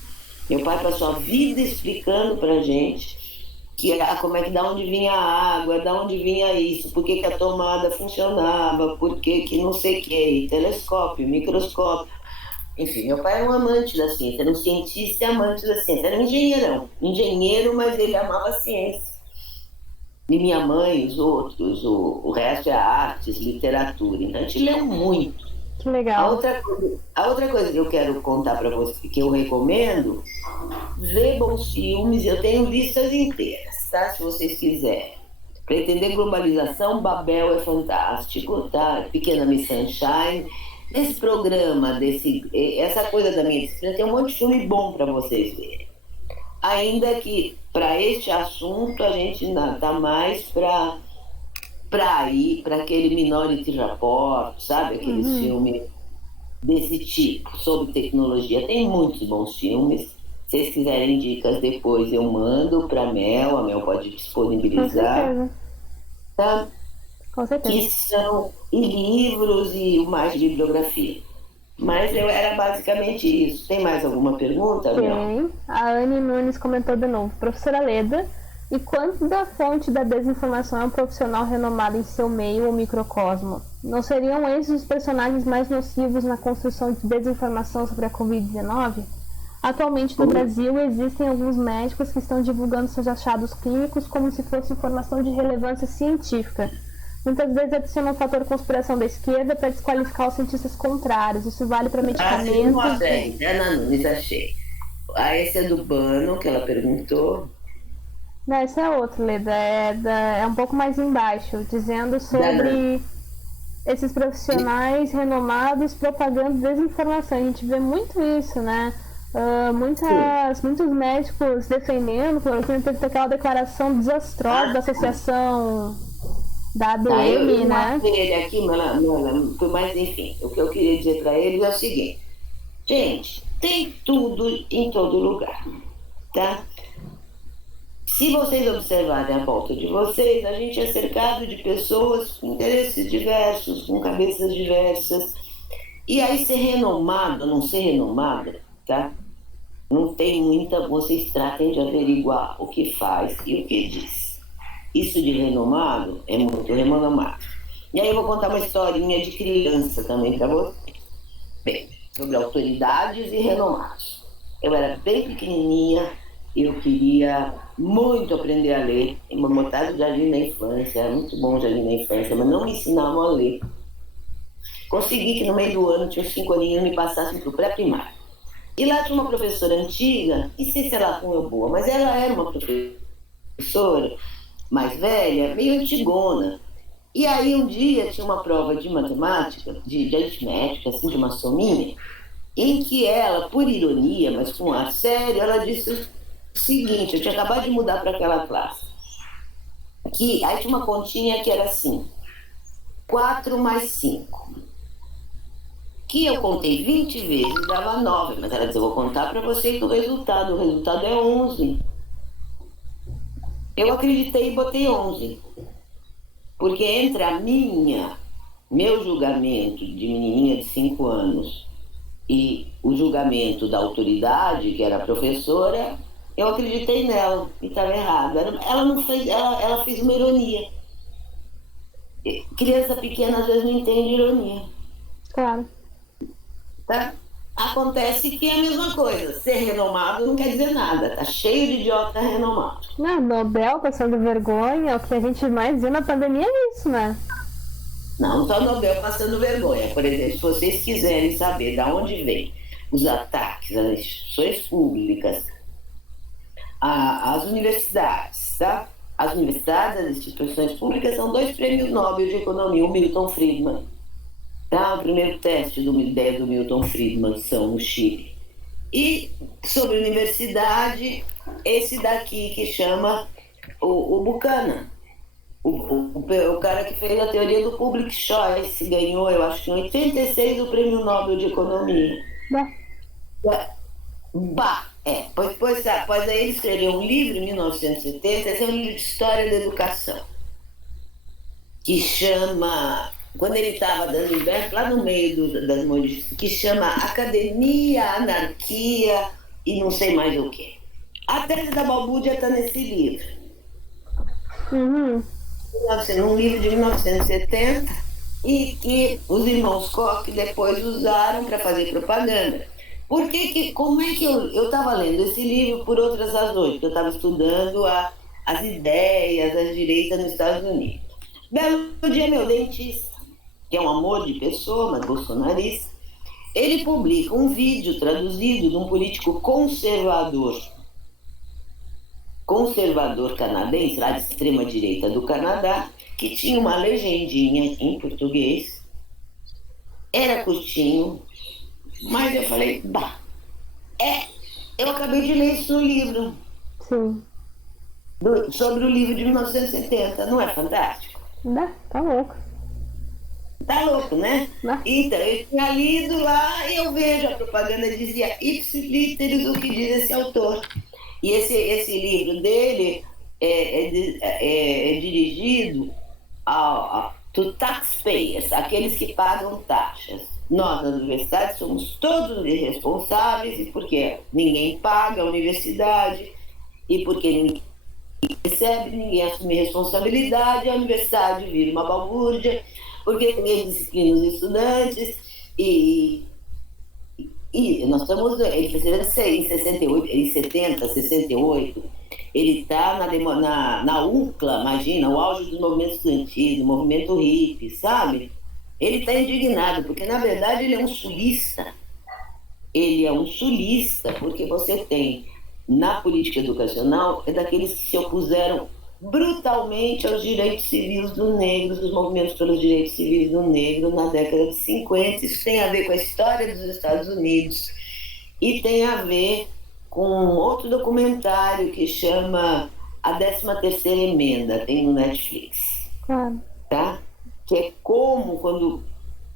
Meu pai passou a vida explicando para a gente como é que, da onde vinha a água, da onde vinha isso, por que a tomada funcionava, por que não sei o que, telescópio, microscópio. Enfim, meu pai era um amante da ciência, era um cientista e amante da ciência, era um engenheiro, mas ele amava a ciência. E minha mãe, os outros, o resto é artes, literatura, então a gente leu muito. Que legal. A outra coisa que eu quero contar para você, que eu recomendo, ver bons filmes. Eu tenho listas inteiras, tá? Se vocês quiserem. Para entender globalização, Babel é fantástico, tá? Pequena Miss Sunshine. Esse programa, essa coisa da minha disciplina, tem um monte de filme bom para vocês verem. Ainda que para este assunto a gente está mais para ir para aquele Minority Report, sabe? Aqueles filmes desse tipo, sobre tecnologia. Tem muitos bons filmes. Se vocês quiserem dicas depois, eu mando para a Mel pode disponibilizar. Com certeza. Tá? Com certeza. Que são livros e mais bibliografia. Mas era basicamente isso. Tem mais alguma pergunta, Mel? Tem. A Anne Nunes comentou de novo: professora Leda, e quanto da fonte da desinformação é um profissional renomado em seu meio ou microcosmo? Não seriam esses os personagens mais nocivos na construção de desinformação sobre a Covid-19? Atualmente no Brasil existem alguns médicos que estão divulgando seus achados clínicos como se fosse informação de relevância científica. Muitas vezes adicionam o fator conspiração da esquerda para desqualificar os cientistas contrários. Isso vale para medicamentos... Ana Nunes, achei. Esse é do Bano, que ela perguntou. Não, esse é outro, Leda. É um pouco mais embaixo, dizendo sobre esses profissionais renomados propagando desinformação. A gente vê muito isso, né? Muitos médicos defendendo, cloroquina, teve aquela declaração desastrosa da associação da ABM, né? Ele aqui, mas enfim, o que eu queria dizer para eles é o seguinte: gente, tem tudo em todo lugar, tá? Se vocês observarem a volta de vocês, a gente é cercado de pessoas com interesses diversos, com cabeças diversas. E aí ser renomado, não ser renomada, tá? Não tem muita... Vocês tratem de averiguar o que faz e o que diz. Isso de renomado é muito renomado. E aí eu vou contar uma historinha de criança também para vocês. Bem, sobre autoridades e renomados. Eu era bem pequenininha, eu queria muito aprender a ler. Eu me botaram no jardim da infância, era muito bom o jardim da infância, mas não me ensinavam a ler. Consegui que no meio do ano, tinha uns 5 aninhos, me passassem para o pré-primário. E lá tinha uma professora antiga, não sei se ela foi boa, mas ela era uma professora mais velha, meio antigona. E aí um dia tinha uma prova de matemática, de aritmética, assim, de uma sominha, em que ela, por ironia, mas com ar sério, ela disse o seguinte: eu tinha acabado de mudar para aquela classe, que aí tinha uma continha que era assim, 4 mais 5, que eu contei 20 vezes e dava 9, mas ela disse: eu vou contar para vocês o resultado é 11. Eu acreditei e botei 11, porque entre meu julgamento de menininha de 5 anos e o julgamento da autoridade, que era a professora, eu acreditei nela e estava errado. Ela não fez, ela fez uma ironia. Criança pequena às vezes não entende ironia. Claro. Tá? Acontece que é a mesma coisa. Ser renomado não quer dizer nada. Tá cheio de idiota renomado. Não, Nobel passando vergonha, o que a gente mais viu na pandemia é isso, né? Não só Nobel passando vergonha. Por exemplo, se vocês quiserem saber de onde vem os ataques às instituições públicas, às universidades, tá? As universidades, as instituições públicas são 2 prêmios Nobel de Economia, o Milton Friedman. Tá? O primeiro teste do ideia do Milton Friedman são no Chile. E sobre universidade, esse daqui que chama o Buchanan. O cara que fez a teoria do public choice, ganhou, eu acho que em 86, o prêmio Nobel de Economia. Pois aí ele escreveu um livro em 1970, esse é um livro de história da educação, que chama, quando ele estava dando inverno, lá no meio das modificações, que chama Academia, Anarquia e não sei mais o quê. A tese da balbúrdia está nesse livro. Uhum. Um livro de 1970 e que os irmãos Koch depois usaram para fazer propaganda. Como é que eu estava lendo esse livro por outras razões, porque eu estava estudando as ideias da direita nos Estados Unidos. Belo dia, meu dentista, que é um amor de pessoa, mas bolsonarista, ele publica um vídeo traduzido de um político conservador canadense, lá de extrema-direita do Canadá, que tinha uma legendinha em português, era curtinho, mas eu falei, eu acabei de ler isso no livro. Sim. Sobre o livro de 1970, não é fantástico? Tá louco. Tá louco, né? Não. Então, eu tinha lido lá e eu vejo a propaganda, dizia ipsis literis, o que diz esse autor. E esse livro dele é dirigido to taxpayers, aqueles que pagam taxas. Nós, na universidade, somos todos irresponsáveis, e porque ninguém paga a universidade, e porque ninguém recebe, ninguém assume responsabilidade, a universidade vira uma balbúrdia, porque ninguém disciplina os estudantes, e nós estamos em 68, em 70, 68, ele está na UCLA, imagina, o auge do movimento estudantil, do movimento hippie, sabe? Ele está indignado, porque na verdade ele é um sulista. Ele é um sulista, porque você tem, na política educacional, é daqueles que se opuseram brutalmente aos direitos civis dos negros, dos movimentos pelos direitos civis do negro na década de 50. Isso tem a ver com a história dos Estados Unidos e tem a ver com outro documentário que chama A 13ª Emenda, tem no Netflix, Claro. tá? Que é como quando...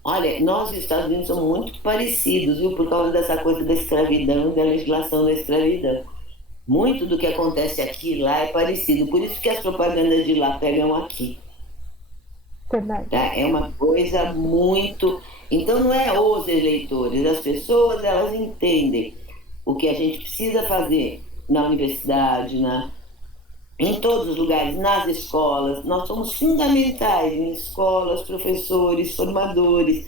Olha, nós, os Estados Unidos, somos muito parecidos, viu? Por causa dessa coisa da escravidão, da legislação da escravidão. Muito do que acontece aqui e lá é parecido. Por isso que as propagandas de lá pegam aqui. Verdade. Tá? É uma coisa muito... Então, não é os eleitores. As pessoas, elas entendem o que a gente precisa fazer na universidade, em todos os lugares, nas escolas. Nós somos fundamentais em escolas, professores, formadores,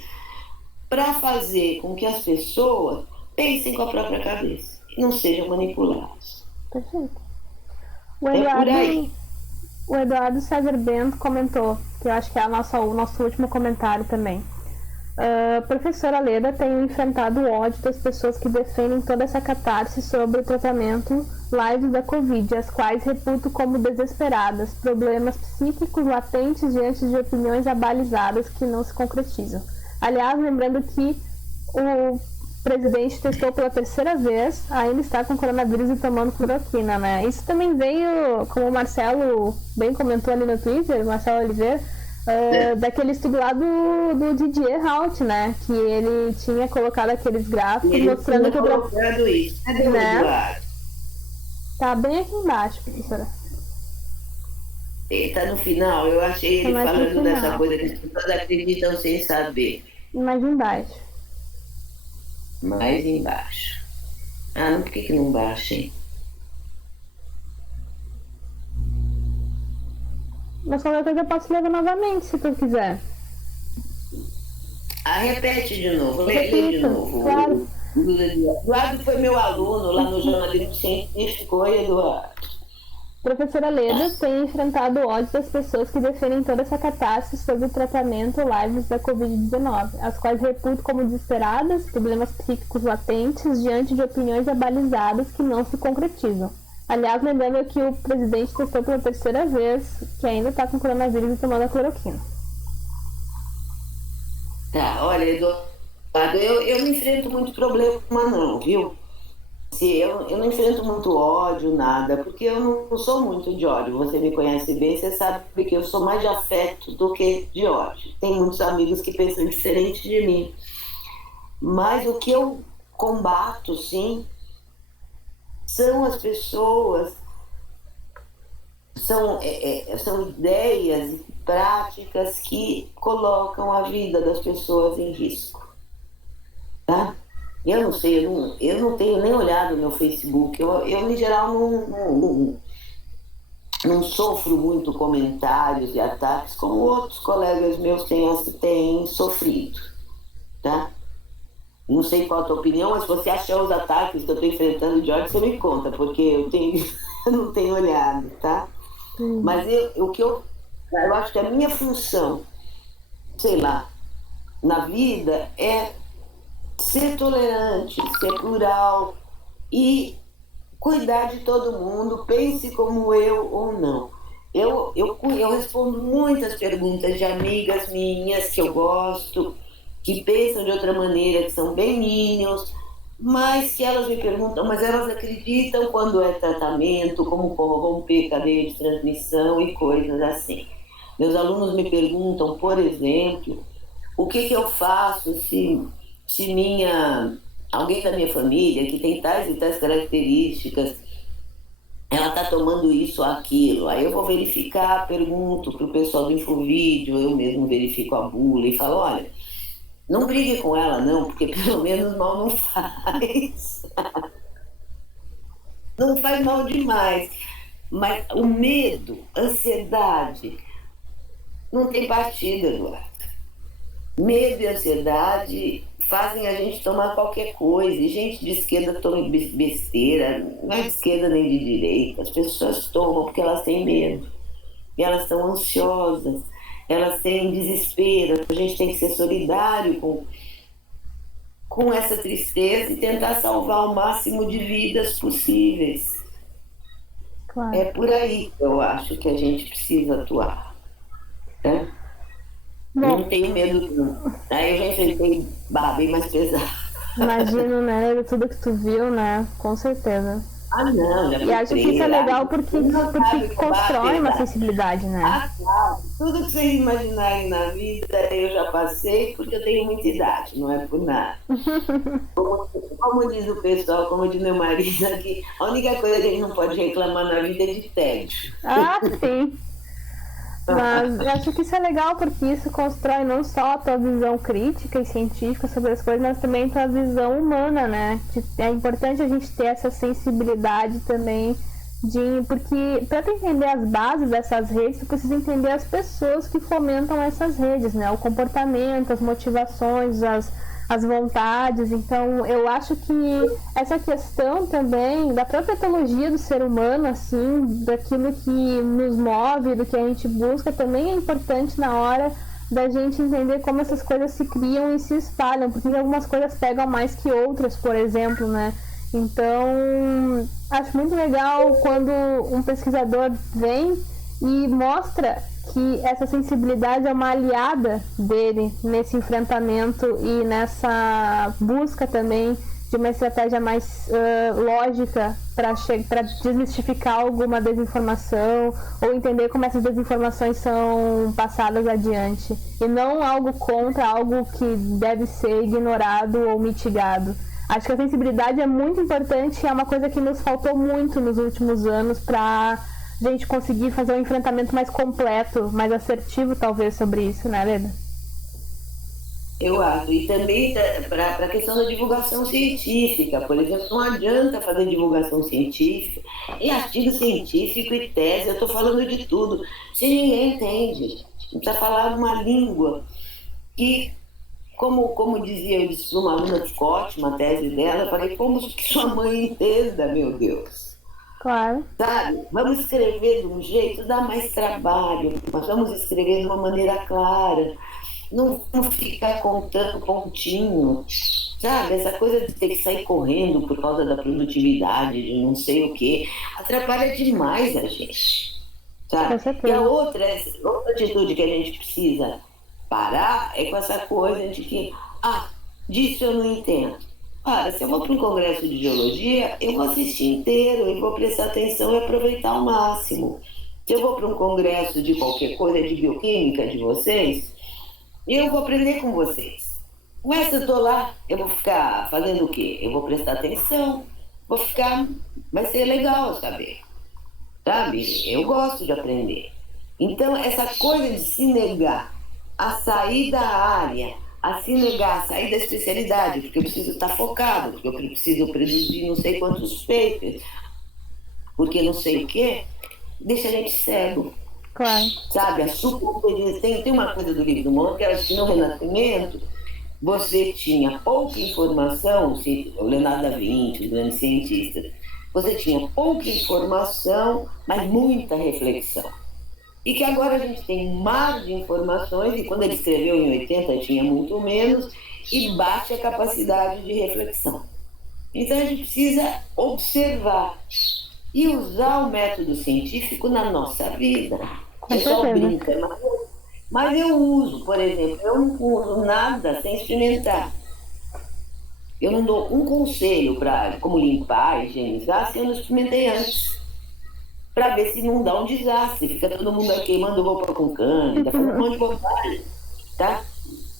para fazer com que as pessoas pensem com a própria cabeça e não sejam manipuladas. Perfeito. O É por Eduardo, aí. o Eduardo César Bento comentou, que eu acho que é o nosso último comentário também. Professora Leda tem enfrentado o ódio das pessoas que defendem toda essa catarse sobre o tratamento live da Covid, as quais reputo como desesperadas, problemas psíquicos latentes diante de opiniões abalizadas que não se concretizam. Aliás, lembrando que o presidente testou pela 3ª vez, ainda está com coronavírus e tomando cloroquina, né? Isso também veio, como o Marcelo bem comentou ali no Twitter, Marcelo Oliveira, daquele estudo lá do Didier Rault, né? Que ele tinha colocado aqueles gráficos mostrando que colocando isso. Cadê o Eduardo? Tá bem aqui embaixo, professora. Ele tá no final. Eu achei ele falando dessa coisa que as pessoas acreditam sem saber. Mais embaixo. Mais embaixo. Ah, por que não baixa, hein? Mas qualquer coisa eu posso levar novamente, se tu quiser. Repete de novo, lê de novo. Claro. Eduardo foi meu aluno lá no jornalismo científico. Oi, Eduardo. Professora Leda tem enfrentado o ódio das pessoas que defendem toda essa catástrofe sobre o tratamento lives da Covid-19, as quais reputo como desesperadas, problemas psíquicos latentes diante de opiniões abalizadas que não se concretizam. Aliás, lembrando que o presidente testou pela 3ª vez, que ainda está com coronavírus e tomando a cloroquina. Tá, olha, Eduardo, eu não enfrento muito problema não, viu? Eu não enfrento muito ódio, nada, porque eu não sou muito de ódio. Você me conhece bem, você sabe que eu sou mais de afeto do que de ódio. Tem muitos amigos que pensam diferente de mim. Mas o que eu combato, sim, são as pessoas, são ideias e práticas que colocam a vida das pessoas em risco, tá? Eu não sei, eu não tenho nem olhado no meu Facebook, eu em geral não sofro muito comentários e ataques como outros colegas meus têm sofrido, tá? Não sei qual a tua opinião, mas se você achar os ataques que eu estou enfrentando de ódio, você me conta, porque eu não tenho olhado, tá? Mas eu acho que a minha função, sei lá, na vida é ser tolerante, ser plural e cuidar de todo mundo, pense como eu ou não. Eu respondo muitas perguntas de amigas minhas que eu gosto, que pensam de outra maneira, que são bem minions, mas que elas me perguntam, mas elas acreditam quando é tratamento, como corromper cadeia de transmissão e coisas assim. Meus alunos me perguntam, por exemplo, o que eu faço se alguém da minha família que tem tais e tais características, ela está tomando isso ou aquilo. Aí eu vou verificar, pergunto para o pessoal do Infovídeo, eu mesmo verifico a bula e falo, olha, não brigue com ela não, porque pelo menos mal não faz. Não faz mal demais. Mas o medo, a ansiedade, não tem partida, Eduardo. Medo e ansiedade fazem a gente tomar qualquer coisa. E gente de esquerda toma besteira, não é de esquerda nem de direita. As pessoas tomam porque elas têm medo. E elas estão ansiosas, elas têm desespero. A gente tem que ser solidário com essa tristeza e tentar salvar o máximo de vidas possíveis. Claro. É por aí que eu acho que a gente precisa atuar. Né? Não tenho medo, não. Aí eu já enfrentei barra bem mais pesada. Imagino, né? De tudo que tu viu, né? Com certeza. Ah, não, já E fui acho que isso é presa. legal porque, Não sabe porque o que vai constrói uma afetar. sensibilidade, né? Ah, claro. Tudo que vocês imaginarem na vida, eu já passei, porque eu tenho muita idade, não é por nada. Como diz o pessoal, como diz meu marido aqui, a única coisa que a gente não pode reclamar na vida é de tédio. Ah, sim. Mas eu acho que isso é legal porque isso constrói não só a tua visão crítica e científica sobre as coisas, mas também a tua visão humana, né? É importante a gente ter essa sensibilidade também porque para tu entender as bases dessas redes, tu precisa entender as pessoas que fomentam essas redes, né? O comportamento, as motivações, as vontades. Então, eu acho que essa questão também da própria etologia do ser humano, assim, daquilo que nos move, do que a gente busca, também é importante na hora da gente entender como essas coisas se criam e se espalham, porque algumas coisas pegam mais que outras, por exemplo, né? Então, acho muito legal quando um pesquisador vem e mostra que essa sensibilidade é uma aliada dele nesse enfrentamento e nessa busca também de uma estratégia mais lógica para desmistificar alguma desinformação ou entender como essas desinformações são passadas adiante e não algo contra, algo que deve ser ignorado ou mitigado. Acho que a sensibilidade é muito importante e é uma coisa que nos faltou muito nos últimos anos para a gente conseguir fazer um enfrentamento mais completo, mais assertivo talvez sobre isso, né, Leda? Eu acho. E também para a questão da divulgação científica, por exemplo, não adianta fazer divulgação científica, e artigo científico e tese, eu estou falando de tudo, se ninguém entende. Não precisa falar uma língua que, como dizia, eu disse para uma aluna de Scott, uma tese dela, eu falei, como que sua mãe entenda, meu Deus? Claro. Sabe? Vamos escrever de um jeito, dá mais trabalho, mas vamos escrever de uma maneira clara. Não ficar contando pontinho, sabe? Essa coisa de ter que sair correndo por causa da produtividade, de não sei o quê, atrapalha demais a gente, Com sabe? E a certeza. outra atitude que a gente precisa parar é com essa coisa de que, disso eu não entendo. Se eu vou para um congresso de geologia, eu vou assistir inteiro, eu vou prestar atenção e aproveitar ao máximo. Se eu vou para um congresso de qualquer coisa de bioquímica de vocês, eu vou aprender com vocês. Mas eu estou lá, eu vou ficar fazendo o quê? Eu vou prestar atenção, vai ser legal saber, sabe? Eu gosto de aprender. Então, essa coisa de se negar a sair da área, a se negar a sair da especialidade, porque eu preciso estar focado, porque eu preciso produzir não sei quantos papers, porque não sei o quê, deixa a gente cego. Claro. Sabe, a tem uma coisa do livro do Monte que era que no Renascimento você tinha pouca informação, o Leonardo da Vinci, os grandes cientistas, você tinha pouca informação, mas muita reflexão. E que agora a gente tem um mar de informações, e quando ele escreveu em 80 tinha muito menos, e baixa a capacidade de reflexão. Então a gente precisa observar e usar o método científico na nossa vida. O pessoal brinca, mas eu uso, por exemplo, eu não uso nada sem experimentar. Eu não dou um conselho para como limpar, higienizar, se eu não experimentei antes. Para ver se não dá um desastre. Fica todo mundo aqui queimando roupa com cândida, fazendo um monte de bobagem. Tá?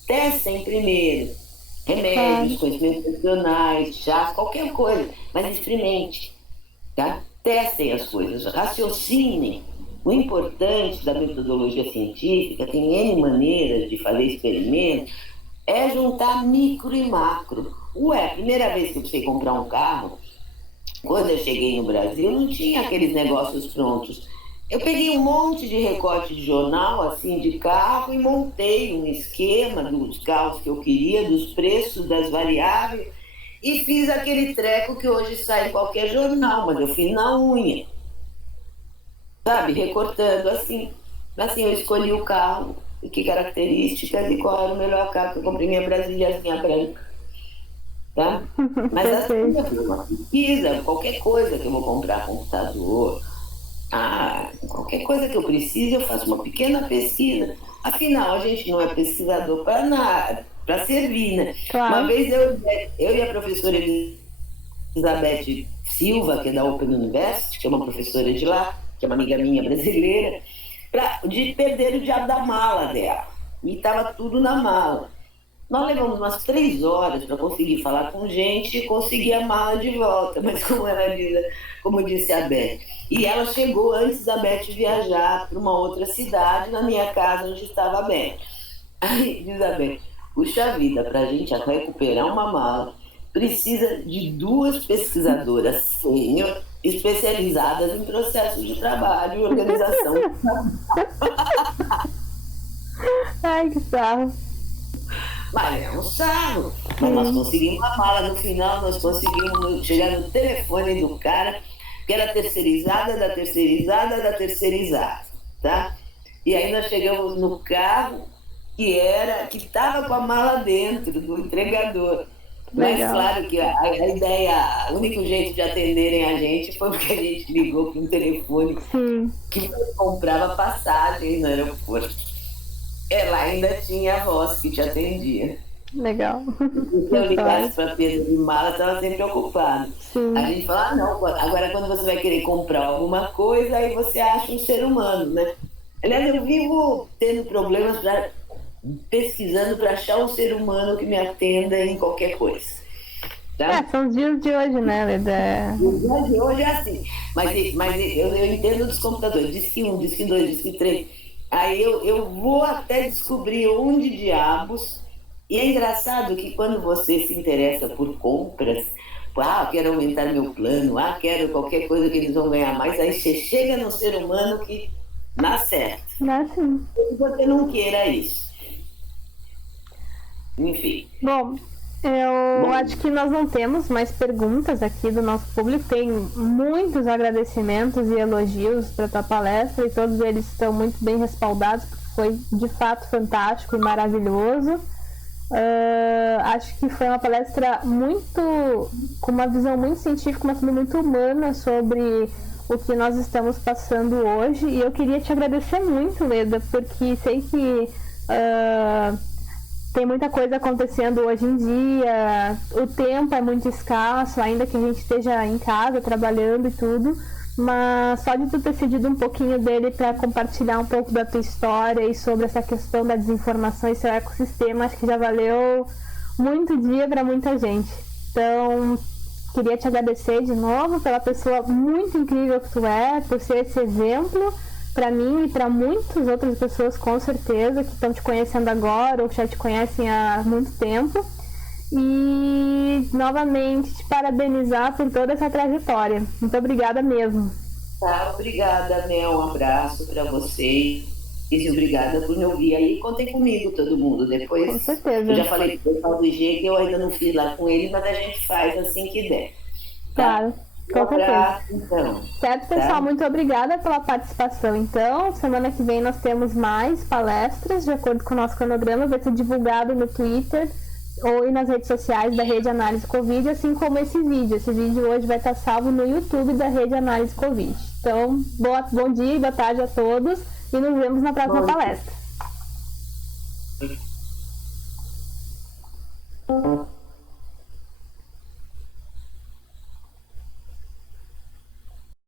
Testem primeiro. Remédios, conhecimentos nutricionais, chás, qualquer coisa. Mas experimente. Tá? Testem as coisas, raciocinem. O importante da metodologia científica, tem N maneiras de fazer experimento, é juntar micro e macro. A primeira vez que eu precisei comprar um carro, quando eu cheguei no Brasil, não tinha aqueles negócios prontos. Eu peguei um monte de recorte de jornal, assim, de carro, e montei um esquema dos carros que eu queria, dos preços, das variáveis, e fiz aquele treco que hoje sai em qualquer jornal, mas eu fiz na unha. Sabe, recortando assim. Assim, eu escolhi o carro, e que características e qual era o melhor carro, que eu comprei minha brasiliazinha branca. Tá? Mas assim, eu fiz uma pesquisa, qualquer coisa que eu vou comprar, computador, qualquer coisa que eu faço uma pequena pesquisa. Afinal, a gente não é pesquisador para nada. para servir, né? Claro. Uma vez eu e a professora Elizabeth Silva, que é da Open University, que é uma professora de lá, que é uma amiga minha brasileira, de perder o diabo da mala dela. E estava tudo na mala. Nós levamos umas 3 horas para conseguir falar com gente e conseguir a mala de volta, mas como disse a Beth. E ela chegou antes da Beth viajar para uma outra cidade, na minha casa, onde estava a Beth. Aí diz a Beth, puxa vida, para a gente recuperar uma mala, precisa de 2 pesquisadoras sênior especializadas em processo de trabalho e organização. Ai, que sarro. Mas é um sarro. Mas nós conseguimos a mala no final, nós conseguimos chegar no telefone do cara, que era terceirizada da terceirizada da terceirizada, tá? E aí nós chegamos no carro que estava com a mala dentro do entregador. Mas claro que a ideia, o único jeito de atenderem a gente foi porque a gente ligou para um telefone que comprava passagem no aeroporto. Ela ainda tinha a voz que te atendia. Legal. Se eu ligasse para Pedro de mala, estava sempre ocupado. A gente fala, não, agora quando você vai querer comprar alguma coisa, aí você acha um ser humano, né? Aliás, eu vivo tendo problemas pesquisando para achar um ser humano que me atenda em qualquer coisa. Tá? São os dias de hoje, né, Leda? Os dias de hoje é assim. Mas eu entendo dos computadores. Disque 1, disque 2, disque 3. Aí eu vou até descobrir onde diabos. E é engraçado que quando você se interessa por compras, quero aumentar meu plano, quero qualquer coisa que eles vão ganhar mais, aí você chega no ser humano que dá certo. Dá sim. Se você não queira isso. Enfim. Bom, eu acho que nós não temos mais perguntas aqui do nosso público. Tem muitos agradecimentos e elogios para a tua palestra e todos eles estão muito bem respaldados, porque foi de fato fantástico e maravilhoso. Acho que foi uma palestra com uma visão muito científica, mas também muito humana sobre o que nós estamos passando hoje. E eu queria te agradecer muito, Leda, porque sei que tem muita coisa acontecendo hoje em dia, o tempo é muito escasso, ainda que a gente esteja em casa trabalhando e tudo, mas só de tu ter cedido um pouquinho dele para compartilhar um pouco da tua história e sobre essa questão da desinformação e seu ecossistema, acho que já valeu muito dia para muita gente. Então, queria te agradecer de novo pela pessoa muito incrível que tu é, por ser esse exemplo para mim e para muitas outras pessoas, com certeza, que estão te conhecendo agora ou que já te conhecem há muito tempo. E, novamente, te parabenizar por toda essa trajetória. Muito obrigada mesmo. Obrigada, Mel. Um abraço para vocês. E obrigada por me ouvir aí. Contem comigo, todo mundo. Depois, com certeza. Eu já falei com o pessoal do IG que eu ainda não fiz lá com ele, mas a gente faz assim que der. Claro. Com certeza. Então, certo, pessoal, muito obrigada pela participação. Então, semana que vem nós temos mais palestras, de acordo com o nosso cronograma, vai ser divulgado no Twitter ou nas redes sociais da Rede Análise Covid, assim como esse vídeo. Esse vídeo hoje vai estar salvo no YouTube da Rede Análise Covid. Então, bom dia e boa tarde a todos e nos vemos na próxima palestra.